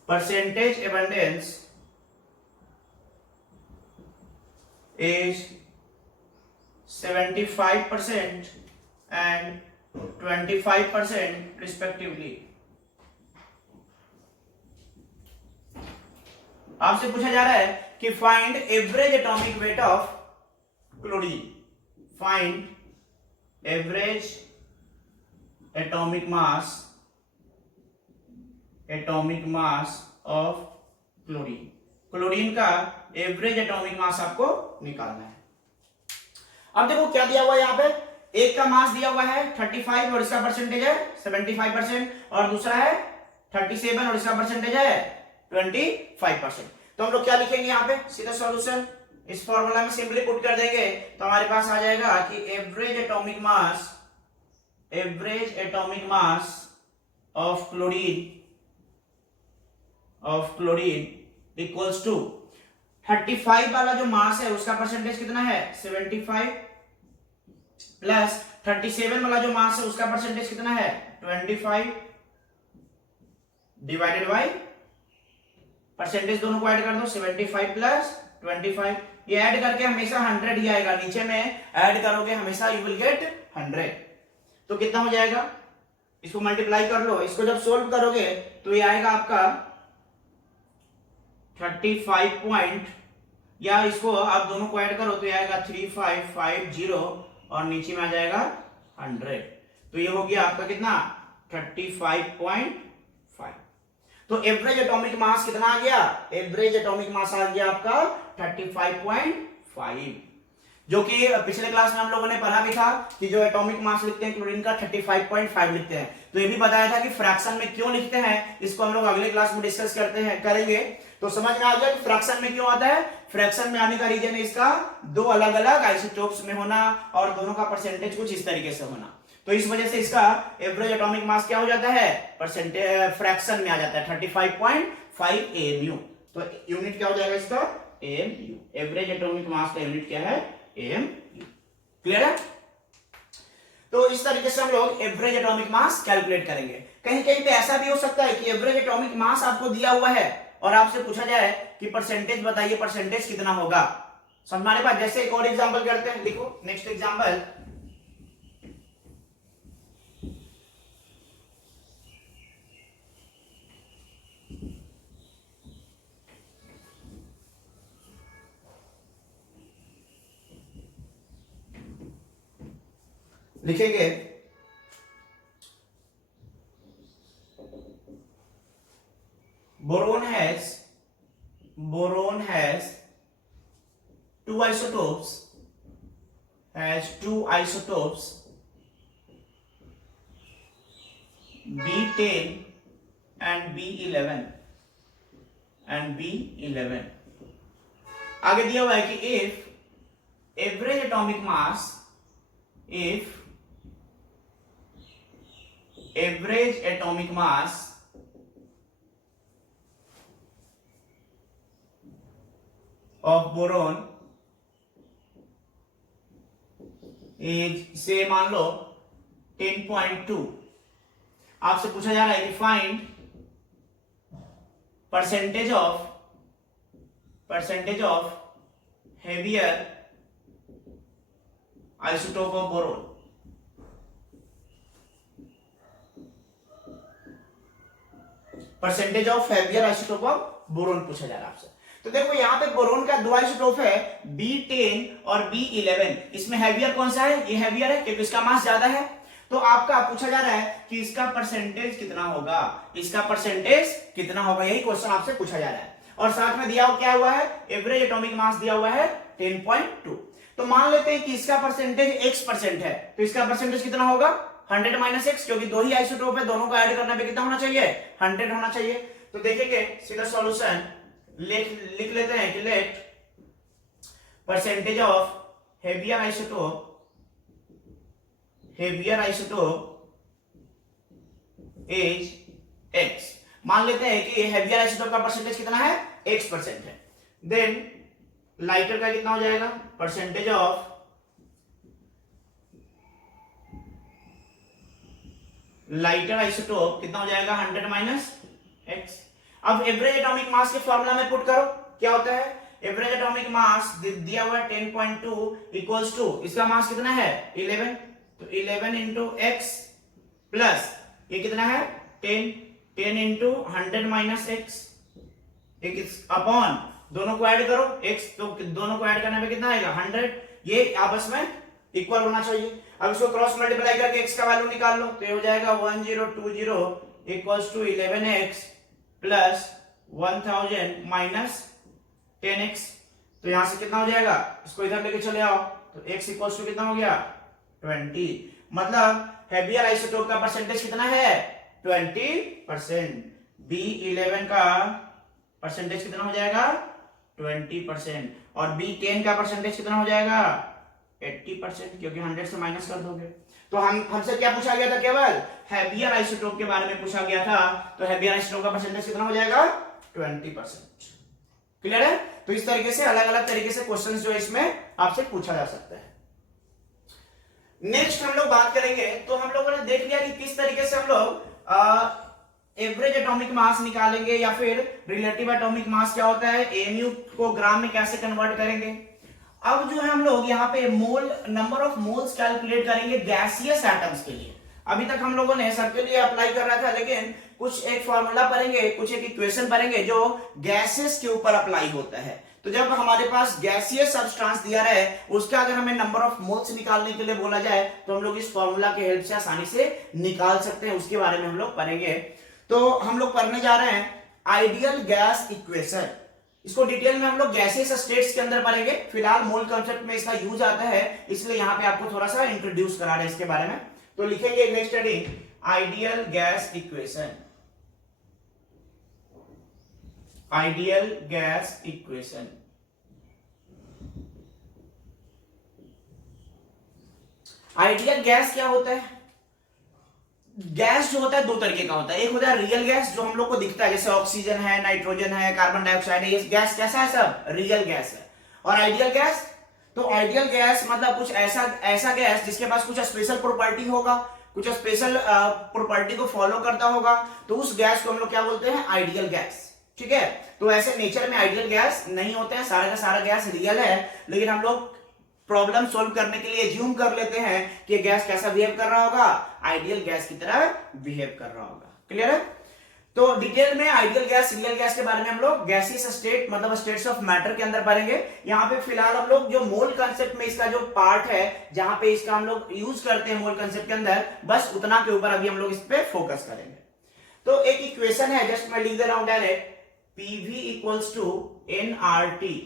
percentage abundance is 75% and 25% respectively। आपसे पूछा जा रहा है कि find average atomic weight of chlorine. Find average atomic mass of chlorine. Chlorine का एवरेज एटॉमिक मास आपको निकालना है। अब देखो क्या दिया हुआ है यहाँ पे, एक का मास दिया हुआ है 35 और इसका परसेंटेज है 75%, और दूसरा है 37 और इसका परसेंटेज है 25%। तो हम लोग क्या लिखेंगे यहाँ पे? सीधा सॉल्यूशन इस फॉर्मूला में सिंपली पुट कर देंगे तो हमारे पास आ जाएगा कि average atomic mass of chlorine equals to 35 वाला जो मास है उसका परसेंटेज कितना है? 75, प्लस 37 वाला जो मास है उसका परसेंटेज कितना है? 25, डिवाइडेड बाई परसेंटेज दोनों को ऐड कर दो, 75 प्लस 25। ये ऐड करके हमेशा 100 ही आएगा, नीचे में ऐड करोगे हमेशा यू विल गेट 100। तो कितना हो जाएगा? इसको मल्टीप्लाई कर लो, इसको जब सोल्व करोगे तो ये आएगा आपका 35 पॉइंट, या इसको आप दोनों को ऐड करो तो ये आएगा 3550 और नीचे में आ जाएगा 100। तो ये हो गया आपका कितना? 35.5। तो एवरेज एटॉमिक मास कितना आ गया? एवरेज एटॉमिक मास आ गया आपका 35.5, जो कि पिछले क्लास में हम लोगों ने पढ़ा भी था कि जो एटॉमिक मास लिखते हैं क्लोरीन का 35.5 लिखते हैं। तो ये भी बताया था कि फ्रैक्शन में क्यों लिखते हैं, इसको हम लोग अगले क्लास में डिस्कस करेंगे। तो समझ में आ गया कि फ्रैक्शन में क्यों आता है। फ्रैक्शन में आने का रीजन है इसका दो अलग अलग आइसोटोप्स में होना और दोनों का परसेंटेज कुछ इस तरीके से होना। तो इस वजह से इसका एवरेज एटॉमिक मास क्या हो जाता है? परसेंटेज फ्रैक्शन में आ जाता है 35.5 AMU। तो यूनिट क्या हो जाएगा इसका? AMU। एवरेज एटॉमिक मास का यूनिट क्या है? AMU। क्लियर है? तो इस तरीके से हम लोग एवरेज एटॉमिक मास कैलकुलेट करेंगे। कहीं कहीं पे ऐसा भी हो सकता है कि एवरेज एटॉमिक मास आपको दिया हुआ है और आपसे पूछा जाए कि परसेंटेज बताइए, परसेंटेज कितना होगा। समझ में आ रहा है? जैसे एक और एग्जांपल करते हैं, लिखो नेक्स्ट एग्जांपल। लिखेंगे boron has two isotopes B10 and B11 आगे दिया हुआ है कि if average atomic mass average atomic mass of boron is से मान लो 10.2। आपसे पूछा जा रहा है कि find percentage of heavier isotope of boron. Percentage of heavier isotope of boron पूछा जा रहा है आपसे। तो देखो यहां पे बोरोन का दो आइसोटोप है B10 और B11। इसमें हेवियर कौन सा है? ये हेवियर है क्योंकि इसका मास ज्यादा है। तो आपका पूछा जा रहा है कि इसका परसेंटेज कितना होगा, इसका परसेंटेज कितना होगा, यही क्वेश्चन आपसे पूछा जा रहा है। और साथ में दिया क्या हुआ है? एवरेज एटॉमिक मास दिया हुआ है 10.2। तो मान लेते हैं कि इसका परसेंटेज x% है, तो इसका परसेंटेज कितना होगा? 100 माइनस x, क्योंकि दो ही आइसोटोप है, दोनों को ऐड करने पे कितना होना चाहिए? 100 होना चाहिए। तो देखेंगे सीधा सॉल्यूशन लिख लेते हैं कि let percentage of heavier isotope is x। मान लेते हैं कि हेवियर आइसोटोप का परसेंटेज कितना है? x% है। देन लाइटर का कितना हो जाएगा? परसेंटेज ऑफ लाइटर आइसोटोप कितना हो जाएगा? 100 माइनस x। अब एवरेज एटॉमिक मास के फॉर्मूला में पुट करो, क्या होता है? एवरेज एटॉमिक मास दिया हुआ है 10.2 इक्वल्स टू, इसका मास कितना है? 11। तो 11 इंटू x प्लस ये कितना है? 10 इंटू 100 माइनस x अपॉन दोनों को ऐड करो x, तो दोनों को ऐड करने पे कितना आएगा? 100। ये आपस में इक्वल होना चाहिए। अब इसको क्रॉस मल्टीप्लाई करके x का वैल्यू निकाल लो, तो ये हो जाएगा 1020 equals to 11x plus 1000 minus 10x। तो यहां से कितना हो जाएगा? इसको इधर लेके चले आओ, तो x इक्वल्स टू कितना हो गया? 20। मतलब हेवियर आइसोटोप का परसेंटेज कितना है? 20%। B11 का परसेंटेज कितना हो जाएगा? 20%। और B10 का परसेंटेज कितना हो जाएगा? 80%, क्योंकि 100 से माइनस कर दोगे। तो हमसे क्या पूछा गया था? केवल हेवियर आइसोटोप के बारे में पूछा गया था। तो हेवियर आइसोटोप का परसेंटेज कितना हो जाएगा? 20%। क्लियर है? तो इस तरीके से अलग अलग तरीके से क्वेश्चंस जो इसमें आपसे पूछा जा सकता है। नेक्स्ट हम लोग बात करेंगे, तो हम लोगों ने देख लिया कि किस तरीके से हम लोग एवरेज एटॉमिक मास निकालेंगे या फिर रिलेटिव एटॉमिक मास क्या होता है, एमयू को ग्राम में कैसे कन्वर्ट करेंगे। अब जो है हम लोग यहाँ पे मोल नंबर ऑफ मोल्स कैलकुलेट करेंगे गैसियस एटम्स के लिए। अभी तक हम लोगों ने सबके लिए अप्लाई कर रहा था, लेकिन कुछ एक फॉर्मूला पढ़ेंगे, कुछ एक इक्वेशन पढ़ेंगे जो गैसेस के ऊपर अप्लाई होता है। तो जब हमारे पास गैसियस सब्सटेंस दिया रहे, उसका अगर हमें नंबर ऑफ मोल्स निकालने के लिए बोला जाए तो हम लोग इस फॉर्मूला के हेल्प से आसानी से निकाल सकते हैं। उसके बारे में हम लोग पढ़ेंगे। तो हम लोग पढ़ने जा रहे हैं आइडियल गैस इक्वेशन। इसको डिटेल में हम लोग गैसेस स्टेट्स के अंदर पढ़ेंगे। फिलहाल मोल कंसेप्ट में इसका यूज आता है, इसलिए यहाँ पे आपको थोड़ा सा इंट्रोड्यूस करा रहे हैं इसके बारे में। तो लिखेंगे next heading ideal gas equation. Ideal gas equation. Ideal gas क्या होता है? गैस जो होता है दो तरीके का होता है। एक होता है रियल गैस जो हम लोग को दिखता है, जैसे ऑक्सीजन है, नाइट्रोजन है, कार्बन डाइऑक्साइड है, ये गैस कैसा है? सब रियल गैस है। और आइडियल गैस, तो आइडियल गैस मतलब कुछ ऐसा गैस जिसके पास कुछ स्पेशल प्रॉपर्टी होगा, कुछ स्पेशल प्रॉपर्टी को फॉलो करता होगा, तो उस गैस को हम लोग क्या बोलते हैं? Ideal gas. ठीक है? तो ऐसे नेचर में आइडियल गैस नहीं होते हैं, सारा का सारा गैस रियल है, लेकिन हम लोग प्रॉब्लम सोल्व करने के लिए ज्यूम कर लेते हैं कि गैस कैसा बिहेव कर रहा होगा? आइडियल गैस की तरह बिहेव कर रहा होगा। क्लियर है? तो डिटेल में आइडियल गैस, रियल गैस के बारे में हम लोग गैसियस स्टेट मतलब स्टेट्स ऑफ मैटर के अंदर पढ़ेंगे। यहाँ पे फिलहाल हम लोग जो मोल कंसेप्ट में इसका जो पार्ट है, जहां पे इसका हम लोग यूज करते हैं मोल कंसेप्ट के अंदर, बस उतना के ऊपर अभी हम लोग इस पे फोकस करेंगे। तो एक इक्वेशन है, जस्ट मैं लिख दे रहा हूं direct, PV equals to nRT।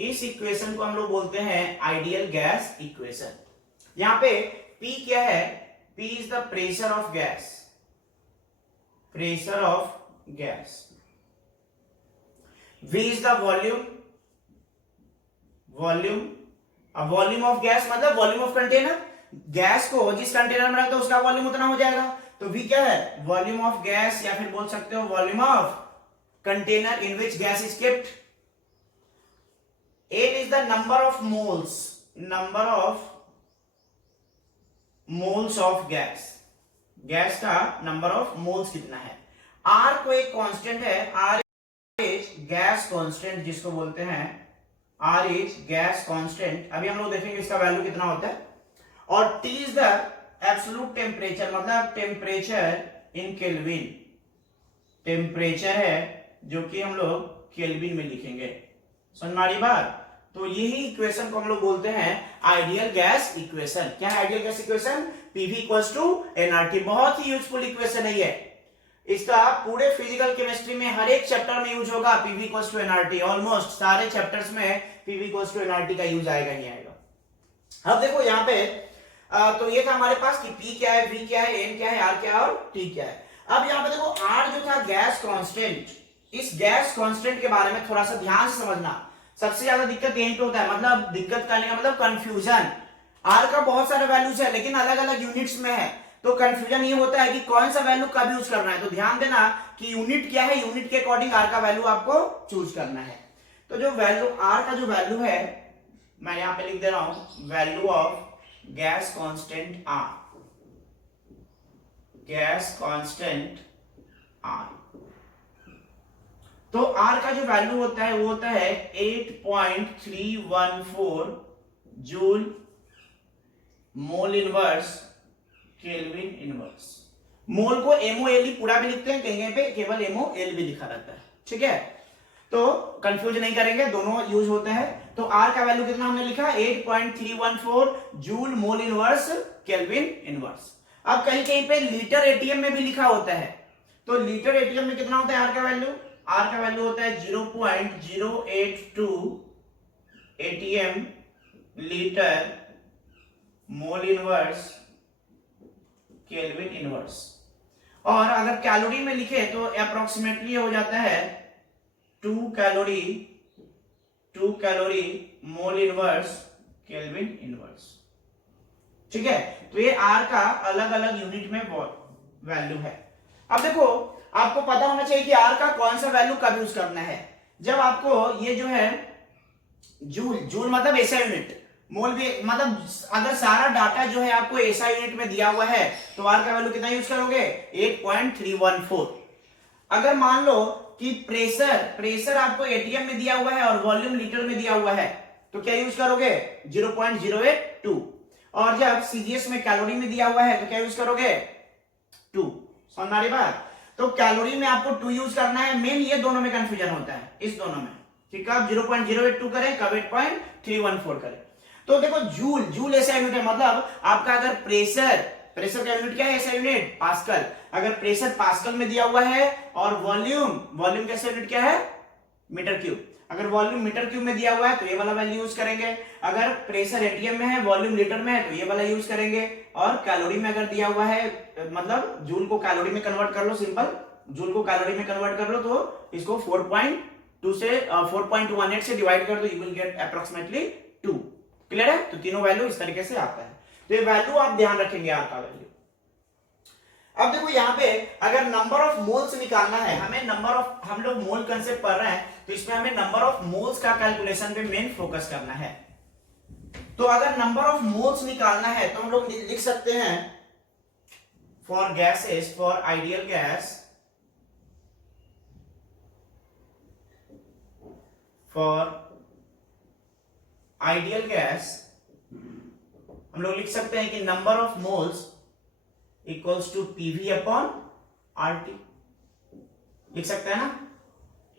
इस इक्वेशन को हम लोग बोलते हैं आइडियल गैस इक्वेशन। यहां पे P क्या है? P is the pressure of gas, pressure of gas. V is the volume, volume. अब वॉल्यूम ऑफ गैस मतलब वॉल्यूम ऑफ कंटेनर। गैस को जिस कंटेनर में रखते हैं उसका वॉल्यूम उतना हो जाएगा। तो V क्या है, वॉल्यूम ऑफ गैस, या फिर बोल सकते हो volume of container in which gas is kept. N is the number of moles, number of moles of gas, gas का नंबर ऑफ मोल्स कितना है। R को एक कांस्टेंट है, R इज गैस कांस्टेंट जिसको बोलते हैं, R इज गैस कांस्टेंट। अभी हम लोग देखेंगे इसका वैल्यू कितना होता है। और T is the absolute temperature, मतलब टेम्परेचर इन केल्विन, टेम्परेचर है जो कि हम लोग केल्विन में लिखेंगे। समझ में आ रही बात। तो यही इक्वेशन को हम लोग बोलते हैं आइडियल गैस इक्वेशन। क्या है ideal gas equation, PV equals to nRT. बहुत ही यूजफुल इक्वेशन है ये, इसका पूरे फिजिकल केमिस्ट्री में हर एक चैप्टर में यूज होगा। PV equals to nRT, almost सारे चैप्टर्स में पीवी इक्वल्स टू एनआरटी का यूज आएगा ही आएगा। अब देखो यहाँ पे तो ये था हमारे पास कि P क्या है, V क्या है, N क्या है, R क्या है और T क्या है। अब यहाँ पे देखो R जो था गैस कांस्टेंट, इस गैस कांस्टेंट के बारे में थोड़ा सा ध्यान से समझना। सबसे ज्यादा दिक्कत यहीं पे होता है, मतलब दिक्कत करने का मतलब कंफ्यूजन। R का बहुत सारे वैल्यूज है लेकिन अलग अलग यूनिट्स में है, तो कंफ्यूजन ये होता है कि कौन सा वैल्यू कब यूज करना है। तो ध्यान देना कि यूनिट क्या है, यूनिट के अकॉर्डिंग R का वैल्यू आपको चूज करना है। तो जो वैल्यू R का जो वैल्यू है, मैं यहाँ पे लिख दे रहा हूं, value of gas constant R, gas constant R। तो R का जो वैल्यू होता है वो होता है 8.314 joule mole inverse kelvin inverse. Mole को MOL पूरा भी लिखते हैं, कहीं पे केवल MOL भी लिखा रहता है, ठीक है। तो कंफ्यूज नहीं करेंगे, दोनों यूज होते हैं। तो R का वैल्यू कितना हमने लिखा, 8.314 joule mole inverse kelvin inverse. अब कहीं कहीं पे लीटर एटीएम में भी लिखा होता है, तो लीटर एटीएम में कितना होता है R का वैल्यू, R का वैल्यू होता है 0.082 ATM litre mole inverse kelvin inverse. और अगर कैलोरी में लिखे तो अप्रोक्सीमेटली हो जाता है 2 कैलोरी मोल इनवर्स केल्विन इनवर्स, ठीक है। तो ये R का अलग अलग यूनिट में वैल्यू है। अब देखो आपको पता होना चाहिए कि R का कौन सा वैल्यू कब यूज करना है। जब आपको ये जो है जूल मतलब एसआई यूनिट, मोल भी मतलब अगर सारा डाटा जो है आपको एसआई यूनिट में दिया हुआ है तो R का वैल्यू कितना यूज करोगे, 8.314। अगर मान लो कि प्रेशर आपको एटीएम में दिया हुआ है और वॉल्यूम लीटर में दिया हुआ है तो क्या यूज करोगे, 0.082। और जब सीजीएस में कैलोरी में दिया हुआ है तो क्या यूज करोगे, 2। समझ आ रही बात। तो कैलोरी में आपको 2 यूज करना है। मेन ये दोनों में कंफ्यूजन होता है, इस दोनों में कि कब 0.082 करें, कब 8.314 करें। तो देखो जूल ऐसा यूनिट है, मतलब आपका अगर प्रेशर का यूनिट क्या है, ऐसा यूनिट पास्कल। अगर प्रेशर पास्कल में दिया हुआ है और वॉल्यूम कैसा यूनिट क्या है, मीटर क्यूब। अगर वॉल्यूम मीटर क्यूब में दिया हुआ है तो ये वाला वैल्यू यूज करेंगे। अगर प्रेशर एटीएम में है, वॉल्यूम लीटर में है तो ये वाला यूज करेंगे। और कैलोरी में अगर दिया हुआ है, मतलब जूल को कैलोरी में कन्वर्ट कर लो, सिंपल जूल को कैलोरी में कन्वर्ट कर लो, तो इसको 4.2 से 4.18 से डिवाइड कर दो, you will get approximately 2। Clear है। तो तीनों वैल्यू इस तरीके से आता है। तो ये वैल्यू आप ध्यान रखेंगे R का वैल्यू। अब देखो यहाँ पे अगर नंबर ऑफ मोल्स निकालना है, हमें नंबर ऑफ, हम लोग मोल कंसेप्ट पढ़ रहे हैं तो इसमें हमें नंबर ऑफ मोल्स का कैलकुलेशन पे मेन फोकस करना है। तो अगर नंबर ऑफ मोल्स निकालना है तो हम लोग लिख सकते हैं for gases, for ideal gas, for ideal gas हम लोग लिख सकते हैं कि number of moles equals to PV upon RT. लिख सकते हैं ना,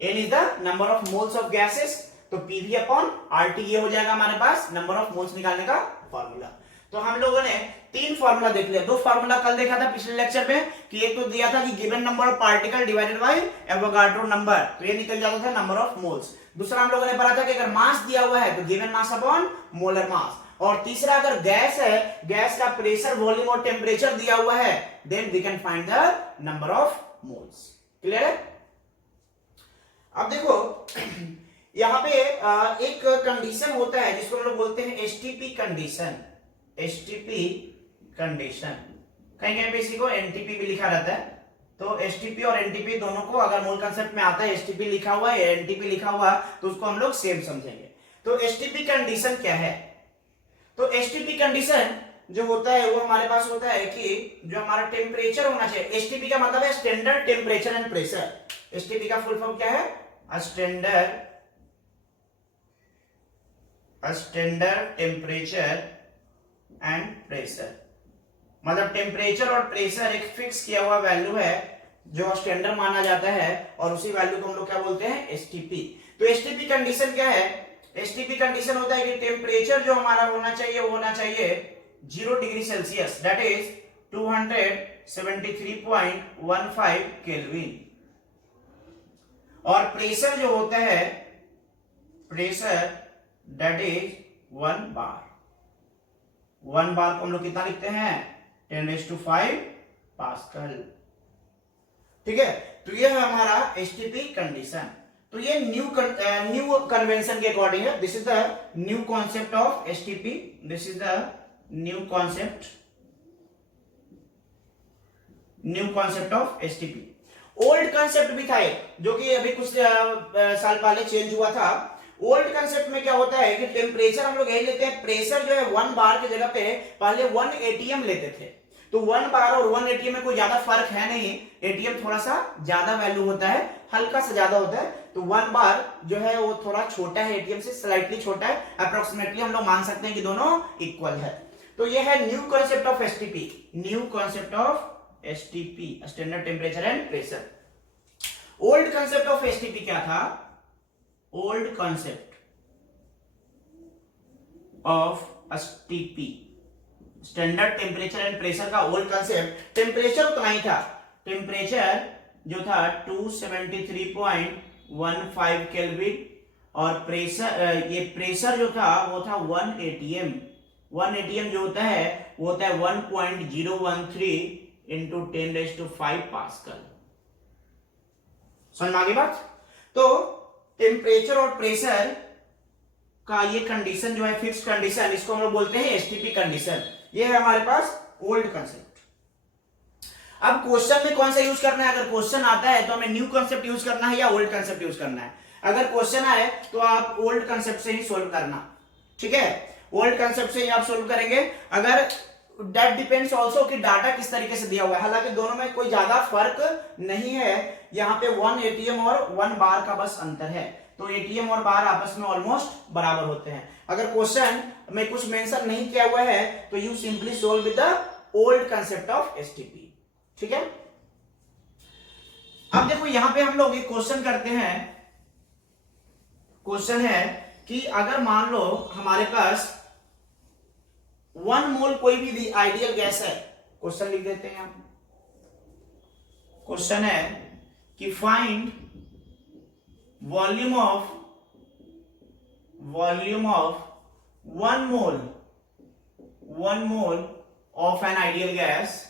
n is the number of moles of gases, तो पीवी अपॉन आरटी ये हो जाएगा हमारे पास नंबर ऑफ मोल्स निकालने का फॉर्मूला। तो हम लोगों ने 3 फॉर्मूला देख लिया। 2 फॉर्मूला कल देखा था पिछले लेक्चर में कि एक तो दिया था कि given number of particle divided by Avogadro number, तो ये निकल जाता था नंबर ऑफ मोल्स। दूसरा हम लोगों ने पढ़ा था कि अगर मास दिया हुआ है तो given mass upon molar mass. और तीसरा अगर गैस है, गैस का प्रेशर, वॉल्यूम और टेम्परेचर दिया हुआ है, then we can find the number of moles. Clear है। अब देखो यहां पे एक कंडीशन होता है जिसको हम लोग बोलते हैं एसटीपी कंडीशन। एसटीपी कंडीशन कहीं कहीं पे इसी को एनटीपी भी लिखा रहता है। तो एसटीपी और एनटीपी दोनों को अगर मूल कंसेप्ट में आता है एसटीपी लिखा हुआ है एनटीपी लिखा हुआ तो उसको हम लोग सेम समझेंगे। तो एसटीपी कंडीशन क्या है? तो एसटीपी कंडीशन जो होता है वो हमारे पास होता है कि जो हमारा टेम्परेचर होना चाहिए। एसटीपी का मतलब है standard temperature and pressure. STP का फुल फॉर्म क्या है? Standard temperature and pressure. मतलब टेम्परेचर और प्रेशर एक फिक्स किया हुआ वैल्यू है जो स्टैंडर्ड माना जाता है और उसी वैल्यू को हम लोग क्या बोलते हैं? एसटीपी। तो एसटीपी कंडीशन क्या है? एसटीपी कंडीशन होता है कि टेम्परेचर जो हमारा होना चाहिए वो होना चाहिए 0 degree Celsius, that is 273.15 kelvin. और प्रेशर जो होता है प्रेशर दैट इज 1 बार। 1 बार को हम लोग कितना लिखते हैं? 10⁵ पास्कल। ठीक है, तो ये है हमारा एसटीपी कंडीशन। तो ये न्यू कन्वेंशन के अकॉर्डिंग है। This is the new concept of STP. This is the new concept of STP. Old concept भी था एक जो कि अभी कुछ साल पहले चेंज हुआ था। ओल्ड कंसेप्ट में क्या होता है कि टेम्परेचर हम लोग यही लेते हैं, प्रेशर जो है 1 बार की जगह पे पहले 1 एटीएम लेते थे। तो 1 बार और 1 एटीएम में कोई ज्यादा फर्क है नहीं, एटीएम थोड़ा सा ज्यादा वैल्यू होता है, हल्का सा ज्यादा होता है। तो 1 बार जो है वो थोड़ा छोटा है, एटीएम से स्लाइटली छोटा है, अप्रोक्सीमेटली हम लोग मान सकते हैं कि दोनों इक्वल है। तो ये है new concept of STP. New concept of STP, standard temperature and pressure. Old concept of STP क्या था? Old concept of STP, standard temperature and pressure का ओल्ड कॉन्सेप्ट, टेम्परेचर उतना ही था। टेम्परेचर जो था 273.15 केल्विन और प्रेशर, ये प्रेशर जो था वो था 1 एटीएम। 1 एटीएम जो होता है वो होता है 1.013 इंटू 10⁵ पास्कल। समझ में आ गई बात? तो टेम्परेचर और प्रेशर का ये कंडीशन जो है फिक्स्ड कंडीशन, इसको हम लोग बोलते हैं एसटीपी कंडीशन। ये है हमारे पास ओल्ड कंसेप्ट। अब क्वेश्चन में कौन सा यूज करना है? अगर क्वेश्चन आता है तो हमें न्यू कंसेप्ट यूज करना है या ओल्ड कंसेप्ट यूज करना है? अगर क्वेश्चन आए तो आप ओल्ड कंसेप्ट से ही सोल्व करना, ठीक है? ओल्ड कंसेप्ट से ही आप सोल्व करेंगे। अगर दैट डिपेंड्स ऑल्सो कि डाटा किस तरीके से दिया हुआ है, हालांकि दोनों में कोई ज्यादा फर्क नहीं है। यहाँ पे 1 एटीएम और 1 बार का बस अंतर है, तो एटीएम और बार आपस में ऑलमोस्ट बराबर होते हैं। अगर क्वेश्चन में कुछ मेंशन नहीं किया हुआ है तो you simply solve with the old concept of STP, ठीक है? अब देखो यहां पे हम लोग एक क्वेश्चन करते हैं। क्वेश्चन है कि अगर मान लो हमारे पास 1 मोल कोई भी आइडियल गैस है, क्वेश्चन लिख देते हैं हम। क्वेश्चन है कि find volume of 1 mole of an ideal gas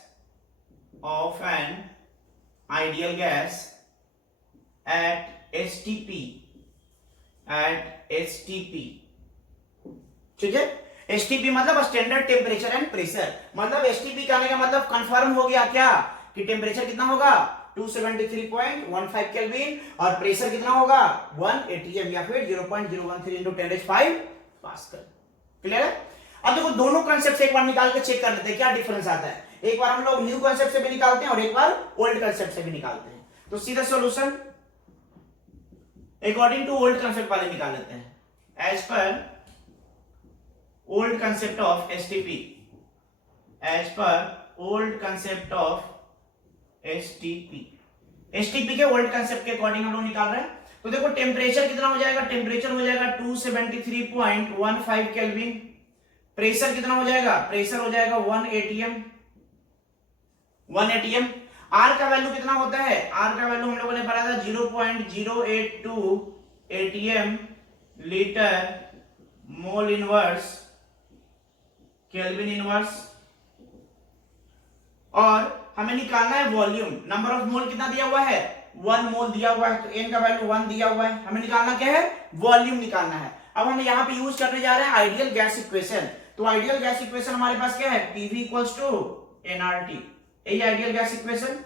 at STP, ठीक है? STP मतलब स्टैंडर्ड टेम्परेचर एंड प्रेशर। मतलब STP का आने का मतलब कंफर्म हो गया क्या कि टेम्परेचर कितना होगा 273.15 केल्विन और प्रेशर कितना होगा 1 एटीएम या फिर 0.013 इंटू 10⁵ पास्कल। क्लियर है? अब देखो दोनों कॉन्सेप्ट से एक बार निकाल के चेक कर लेते हैं क्या डिफरेंस आता है। एक बार हम लोग न्यू कॉन्सेप्ट से भी निकालते हैं और एक बार ओल्ड कॉन्सेप्ट से भी निकालते हैं। तो सीधा solution according to old concept वाले निकाल लेते हैं। As per old concept of STP, STP के ओल्ड कॉन्सेप्ट के अकॉर्डिंग हम लोग निकाल रहे हैं। तो देखो टेम्परेचर कितना हो जाएगा? टेम्परेचर हो जाएगा 273.15 केल्विन। प्रेशर कितना हो जाएगा? प्रेशर हो जाएगा 1 एटीएम। आर का वैल्यू कितना होता है? आर का वैल्यू हम लोगों ने पढ़ा था 0.082 ATM litre mole inverse kelvin inverse. और हमें निकालना है वॉल्यूम। नंबर ऑफ मोल कितना दिया हुआ है? 1 मोल दिया हुआ है, तो एन का वैल्यू 1 दिया हुआ है। हमें निकालना क्या है? वॉल्यूम निकालना है। अब हम यहाँ पे यूज करने जा रहे हैं आइडियल गैस इक्वेशन। तो आइडियल गैस इक्वेशन हमारे पास क्या है? PV equals to nRT। यही आइडियल गैस इक्वेशन,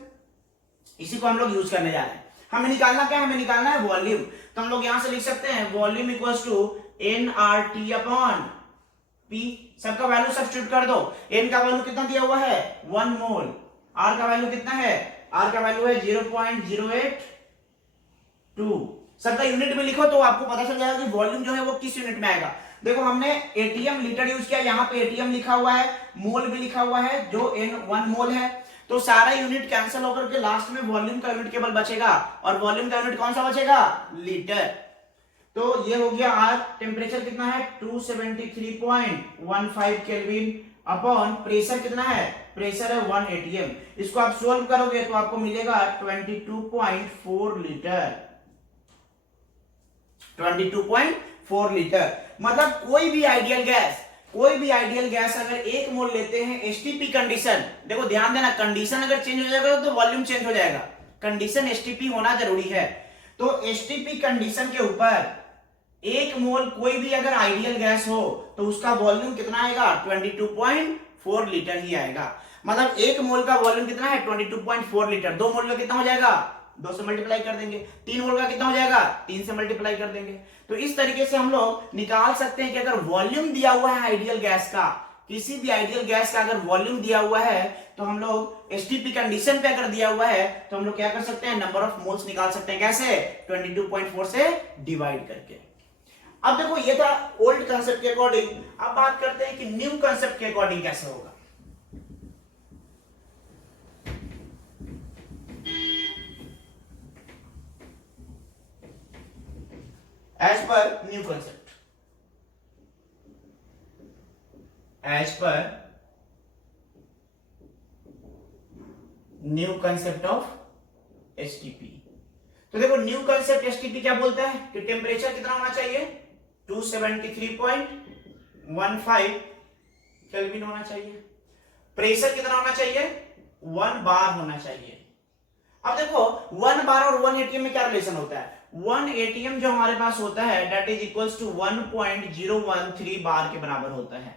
इसी को हम लोग यूज करने जा रहे हैं। हमें निकालना क्या है, हमें निकालना है वॉल्यूम। तो हम लोग यहां से लिख सकते हैं volume equals to nRT upon P। सबका वैल्यू सब्स्टिट्यूट कर दो। n का वैल्यू कितना दिया हुआ है 1 मोल, r का वैल्यू कितना है, r का वैल्यू है 0.082। सबका यूनिट में लिखो तो आपको पता चल जाएगा कि वॉल्यूम जो है वो किस यूनिट में आएगा। देखो हमने एटीएम लीटर यूज किया, यहाँ पे एटीएम लिखा हुआ है, मोल भी लिखा हुआ है, जो n 1 मोल है। तो सारा यूनिट कैंसिल होकर के लास्ट में वॉल्यूम का यूनिट केवल बचेगा, और वॉल्यूम का यूनिट कौन सा बचेगा, लीटर। तो ये हो गया आज टेम्परेचर कितना है 273.15 केल्विन अपॉन प्रेशर कितना है, प्रेशर है 1 एटीएम। इसको आप सोल्व करोगे तो आपको मिलेगा 22.4 लीटर, 22.4 लीटर। मतलब कोई भी आइडियल गैस अगर 1 मोल लेते हैं एसटीपी कंडीशन, देखो ध्यान देना, कंडीशन अगर चेंज हो जाएगा तो वॉल्यूम चेंज हो जाएगा, कंडीशन एसटीपी होना जरूरी है। तो एसटीपी कंडीशन के ऊपर 1 मोल कोई भी अगर आइडियल गैस हो तो उसका वॉल्यूम कितना आएगा 22.4 लीटर ही आएगा। मतलब 1 मोल का वॉल्यूम कितना है 22.4 लीटर। 2 मोल का कितना हो जाएगा 2 से मल्टीप्लाई कर देंगे, 3 मोल का कितना हो जाएगा 3 से मल्टीप्लाई कर देंगे। तो इस तरीके से हम लोग निकाल सकते हैं कि अगर वॉल्यूम दिया हुआ है आइडियल गैस का, किसी भी आइडियल गैस का अगर वॉल्यूम दिया हुआ है तो हम लोग एसटीपी कंडीशन पे अगर दिया हुआ है तो हम लोग क्या कर सकते हैं, नंबर ऑफ मोल्स निकाल सकते हैं। कैसे, 22.4 से डिवाइड करके। अब देखो ये था ओल्ड कंसेप्ट के अकॉर्डिंग, अब बात करते हैं कि न्यू कंसेप्ट के अकॉर्डिंग कैसे होगा। As per new concept, as per new concept of STP। तो देखो न्यू कंसेप्ट STP क्या बोलता है कि टेम्परेचर कितना होना चाहिए 273.15 केल्विन होना चाहिए, प्रेशर कितना होना चाहिए 1 बार होना चाहिए। अब देखो 1 बार और 1 एटीएम में क्या रिलेशन होता है, 1 एटीएम जो हमारे पास होता है दैट इज इक्वल्स टू 1.013 बार के बराबर होता है,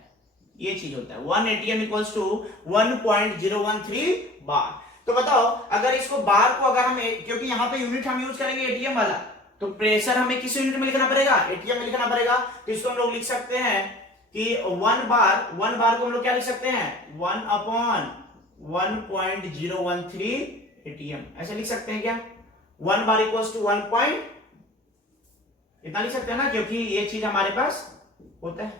ये चीज होता है 1 एटीएम इक्वल्स टू 1.013 बार। तो बताओ अगर इसको बार को अगर हमें, क्योंकि यहाँ पे यूनिट हम यूज करेंगे एटीएम वाला, तो प्रेशर हमें किस यूनिट में लिखना पड़ेगा, एटीएम में लिखना पड़ेगा। तो इसको हम लोग लिख सकते हैं कि 1 बार को हम लोग क्या लिख सकते हैं 1 अपॉन 1.013 एटीएम, ऐसे लिख सकते हैं क्या, 1 बार इक्वल्स टू 1 पॉइंट इतना लिख सकते हैं ना, क्योंकि ये चीज हमारे पास होता है।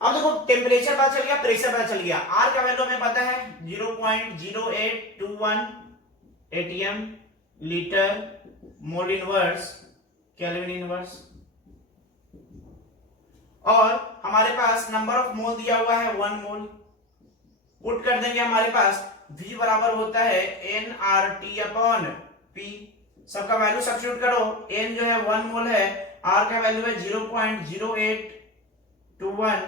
अब देखो टेम्परेचर पता चल गया, प्रेशर पता चल गया, आर का वैल्यू हमें पता है 0.0821 ATM litre mole inverse kelvin inverse, और हमारे पास नंबर ऑफ मोल दिया हुआ है 1 मोल। पुट कर देंगे, हमारे पास V बराबर होता है nRT अपॉन P। सबका वैल्यू सब्स्टिट्यूट करो, n जो है 1 मोल है, R का वैल्यू है 0.0821,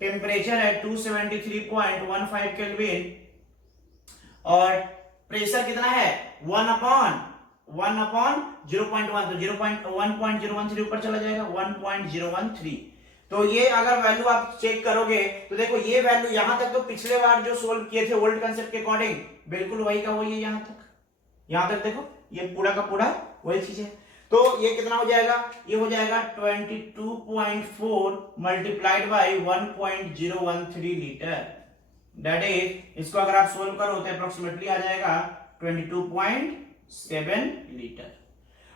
टेम्परेचर है 273.15 केल्विन, और प्रेशर कितना है 1 अपॉन 0.1, तो 1.013 ऊपर चला जाएगा 1.013। तो ये अगर वैल्यू आप चेक करोगे तो देखो ये वैल्यू यहां तक तो पिछले बार जो सोल्व किए थे ओल्ड कंसेप्ट के अकॉर्डिंग बिल्कुल वही का वही है, यहां तक देखो ये पूरा का पूरा वही चीज है। तो ये कितना हो जाएगा, ये हो जाएगा 22.4 multiplied by 1.013 litre, that is, इसको अगर आप सोल्व करो तो अप्रोक्सीमेटली आ जाएगा 22.7 लीटर।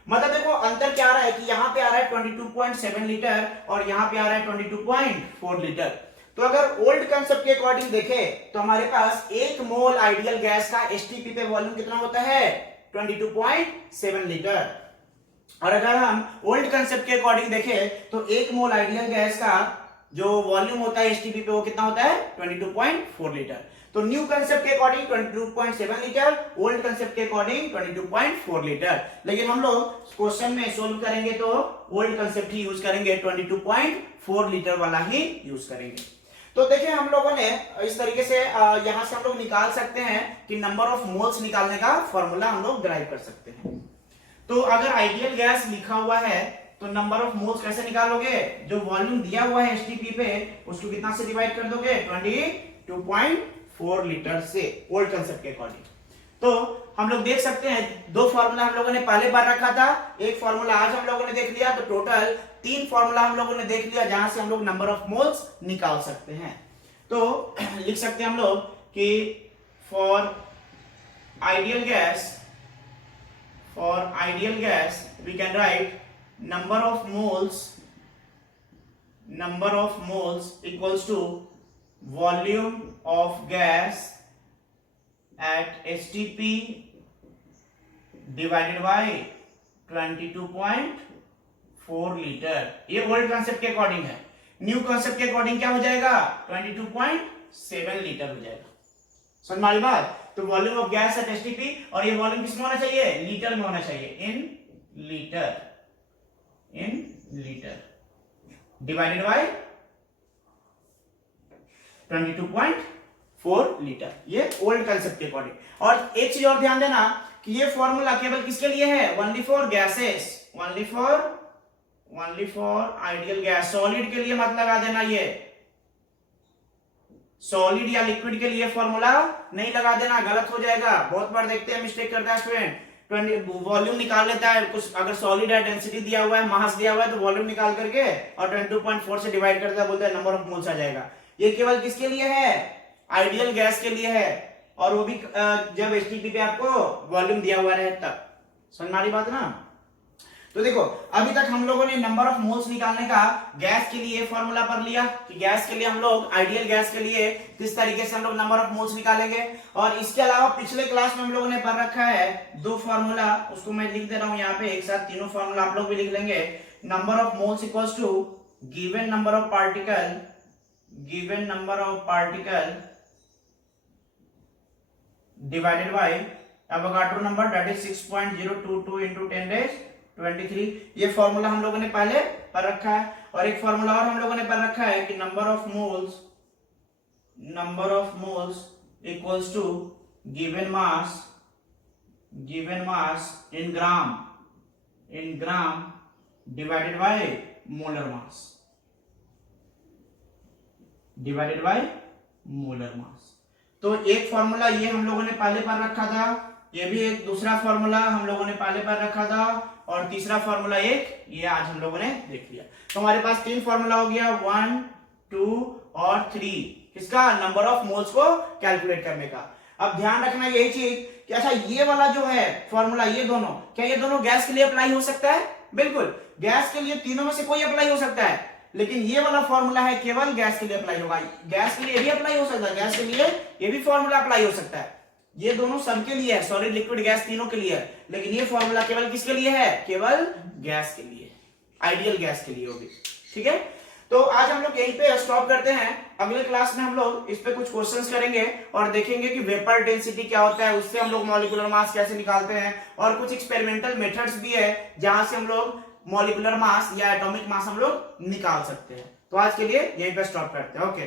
मतलब देखो अंतर क्या आ रहा है कि यहाँ पे आ रहा है 22.7 लीटर और यहाँ पे आ रहा है 22.4 लीटर। तो अगर ओल्ड कंसेप्ट के अकॉर्डिंग देखें तो हमारे पास 1 मोल आइडियल गैस का एसटीपी पे वॉल्यूम कितना होता है 22.7 लीटर, और अगर हम ओल्ड कंसेप्ट के अकॉर्डिंग देखें तो 1 मोल आइडियल गैस का जो वॉल्यूम होता है एसटीपी पे वो कितना होता है 22.4 लीटर। तो न्यू कंसेप्ट के अकॉर्डिंग 22.7 लीटर, ओल्ड कंसेप्ट के अकॉर्डिंग 22.4 लीटर। लेकिन हम लोग क्वेश्चन में सोल्व करेंगे तो ओल्ड कंसेप्ट ही यूज करेंगे, 22.4 लीटर वाला ही यूज करेंगे। तो देखिए हम लोगों ने इस तरीके से यहां से हम लोग निकाल सकते हैं कि नंबर ऑफ मोल्स निकालने का फॉर्मूला हम लोग ड्राइव कर सकते हैं। तो अगर आइडियल गैस लिखा हुआ है तो नंबर ऑफ मोल्स कैसे निकालोगे, जो वॉल्यूम दिया हुआ है एसटीपी पे उसको कितना से डिवाइड कर दोगे 22.4 4 लीटर से, ओल्ड कंसेप्ट के अकॉर्डिंग। तो हम लोग देख सकते हैं दो फॉर्मूला हम लोगों ने पहले बार रखा था, एक फॉर्मूला आज हम लोगों ने देख लिया, तो टोटल 3 फॉर्मूला हम लोगों ने देख लिया जहां से हम लोग नंबर ऑफ मोल्स निकाल सकते हैं। तो लिख सकते हैं हम लोग कि for ideal gas we can write number of moles equals to volume of gas at STP divided by 22.4 litre. ये ओल्ड कंसेप्ट के अकॉर्डिंग है। न्यू कंसेप्ट के अकॉर्डिंग क्या हो जाएगा, 22.7 लीटर हो जाएगा। समझ में आ रही बात? तो volume of gas at STP, और ये वॉल्यूम किसमें होना चाहिए, लीटर में होना चाहिए, in litre divided by 22.4 litre. ये ओल्ड कंसेप्ट के अकॉर्डिंग। और एक चीज और ध्यान देना कि ये फॉर्मूला केवल किसके लिए है, only for gases, only for ideal gas. Solid के लिए मत लगा देना, ये सॉलिड या लिक्विड के लिए फॉर्मूला नहीं लगा देना, गलत हो जाएगा। बहुत बार देखते हैं मिस्टेक करता है स्टूडेंट, वॉल्यूम निकाल लेता है कुछ, अगर सॉलिड है, डेंसिटी दिया हुआ है, मास दिया हुआ है, तो वॉल्यूम निकाल करके और 22.4 से डिवाइड करता है, बोलता है नंबर ऑफ मोल्स आ जाएगा। ये केवल किसके लिए है, आइडियल गैस के लिए है, और वो भी जब एसटीपी पे आपको वॉल्यूम दिया हुआ रहे तब। समझ में आ रही बात ना? तो देखो अभी तक हम लोगों ने नंबर ऑफ मोल्स निकालने का गैस के लिए फॉर्मूला पढ़ लिया कि गैस के लिए हम लोग, आइडियल गैस के लिए किस तरीके से हम लोग नंबर ऑफ मोल्स निकालेंगे। और इसके अलावा पिछले क्लास में हम लोगों ने पढ़ रखा है 2 फॉर्मूला, उसको मैं लिख दे रहा हूं यहाँ पे एक साथ, तीनों फॉर्मूला आप लोग भी लिख लेंगे। Number of moles equals to given number of particle divided by Avogadro number, that is 6.022 into 10⁻23। ये फॉर्मूला हम लोगों ने पहले पढ़ रखा है। और एक फॉर्मूला और हम लोगों ने पढ़ रखा है कि number of moles equals to given mass in gram divided by molar mass. तो एक फॉर्मूला ये हम लोगों ने पहले पढ़ रखा था, ये भी एक दूसरा फॉर्मूला हम लोगों ने पहले पढ़ रखा था, और तीसरा फॉर्मूला एक ये आज हम लोगों ने देख लिया। तो हमारे पास 3 फॉर्मूला हो गया, 1, 2 और 3, किसका, नंबर ऑफ मोल्स को कैलकुलेट करने का। अब ध्यान रखना यही चीज कि अच्छा ये वाला जो है फॉर्मूला, ये दोनों, क्या ये दोनों गैस के लिए अप्लाई हो सकता है? बिल्कुल, गैस के लिए तीनों में से कोई अप्लाई हो सकता है, लेकिन ये वाला फॉर्मूला है केवल गैस के लिए अप्लाई होगा। गैस के लिए भी अप्लाई हो सकता है, गैस के लिए ये भी फॉर्मूला अप्लाई हो सकता है। ये दोनों सबके लिए है, सॉलिड लिक्विड गैस तीनों के लिए है, लेकिन ये फॉर्मूला केवल किसके लिए है, केवल गैस के लिए, आइडियल गैस के लिए होगी। ठीक है, तो आज हम लोग यहीं पे स्टॉप करते हैं। अगले क्लास में हम लोग इस पे कुछ क्वेश्चंस करेंगे और देखेंगे कि वेपर डेंसिटी क्या होता है, उससे हम लोग मॉलिक्यूलर मास कैसे निकालते हैं, और कुछ एक्सपेरिमेंटल मेथड्स भी है जहां से हम लोग मॉलिक्यूलर मास या एटॉमिक मास हम लोग निकाल सकते हैं। तो आज के लिए यहीं पे स्टॉप करते हैं। ओके।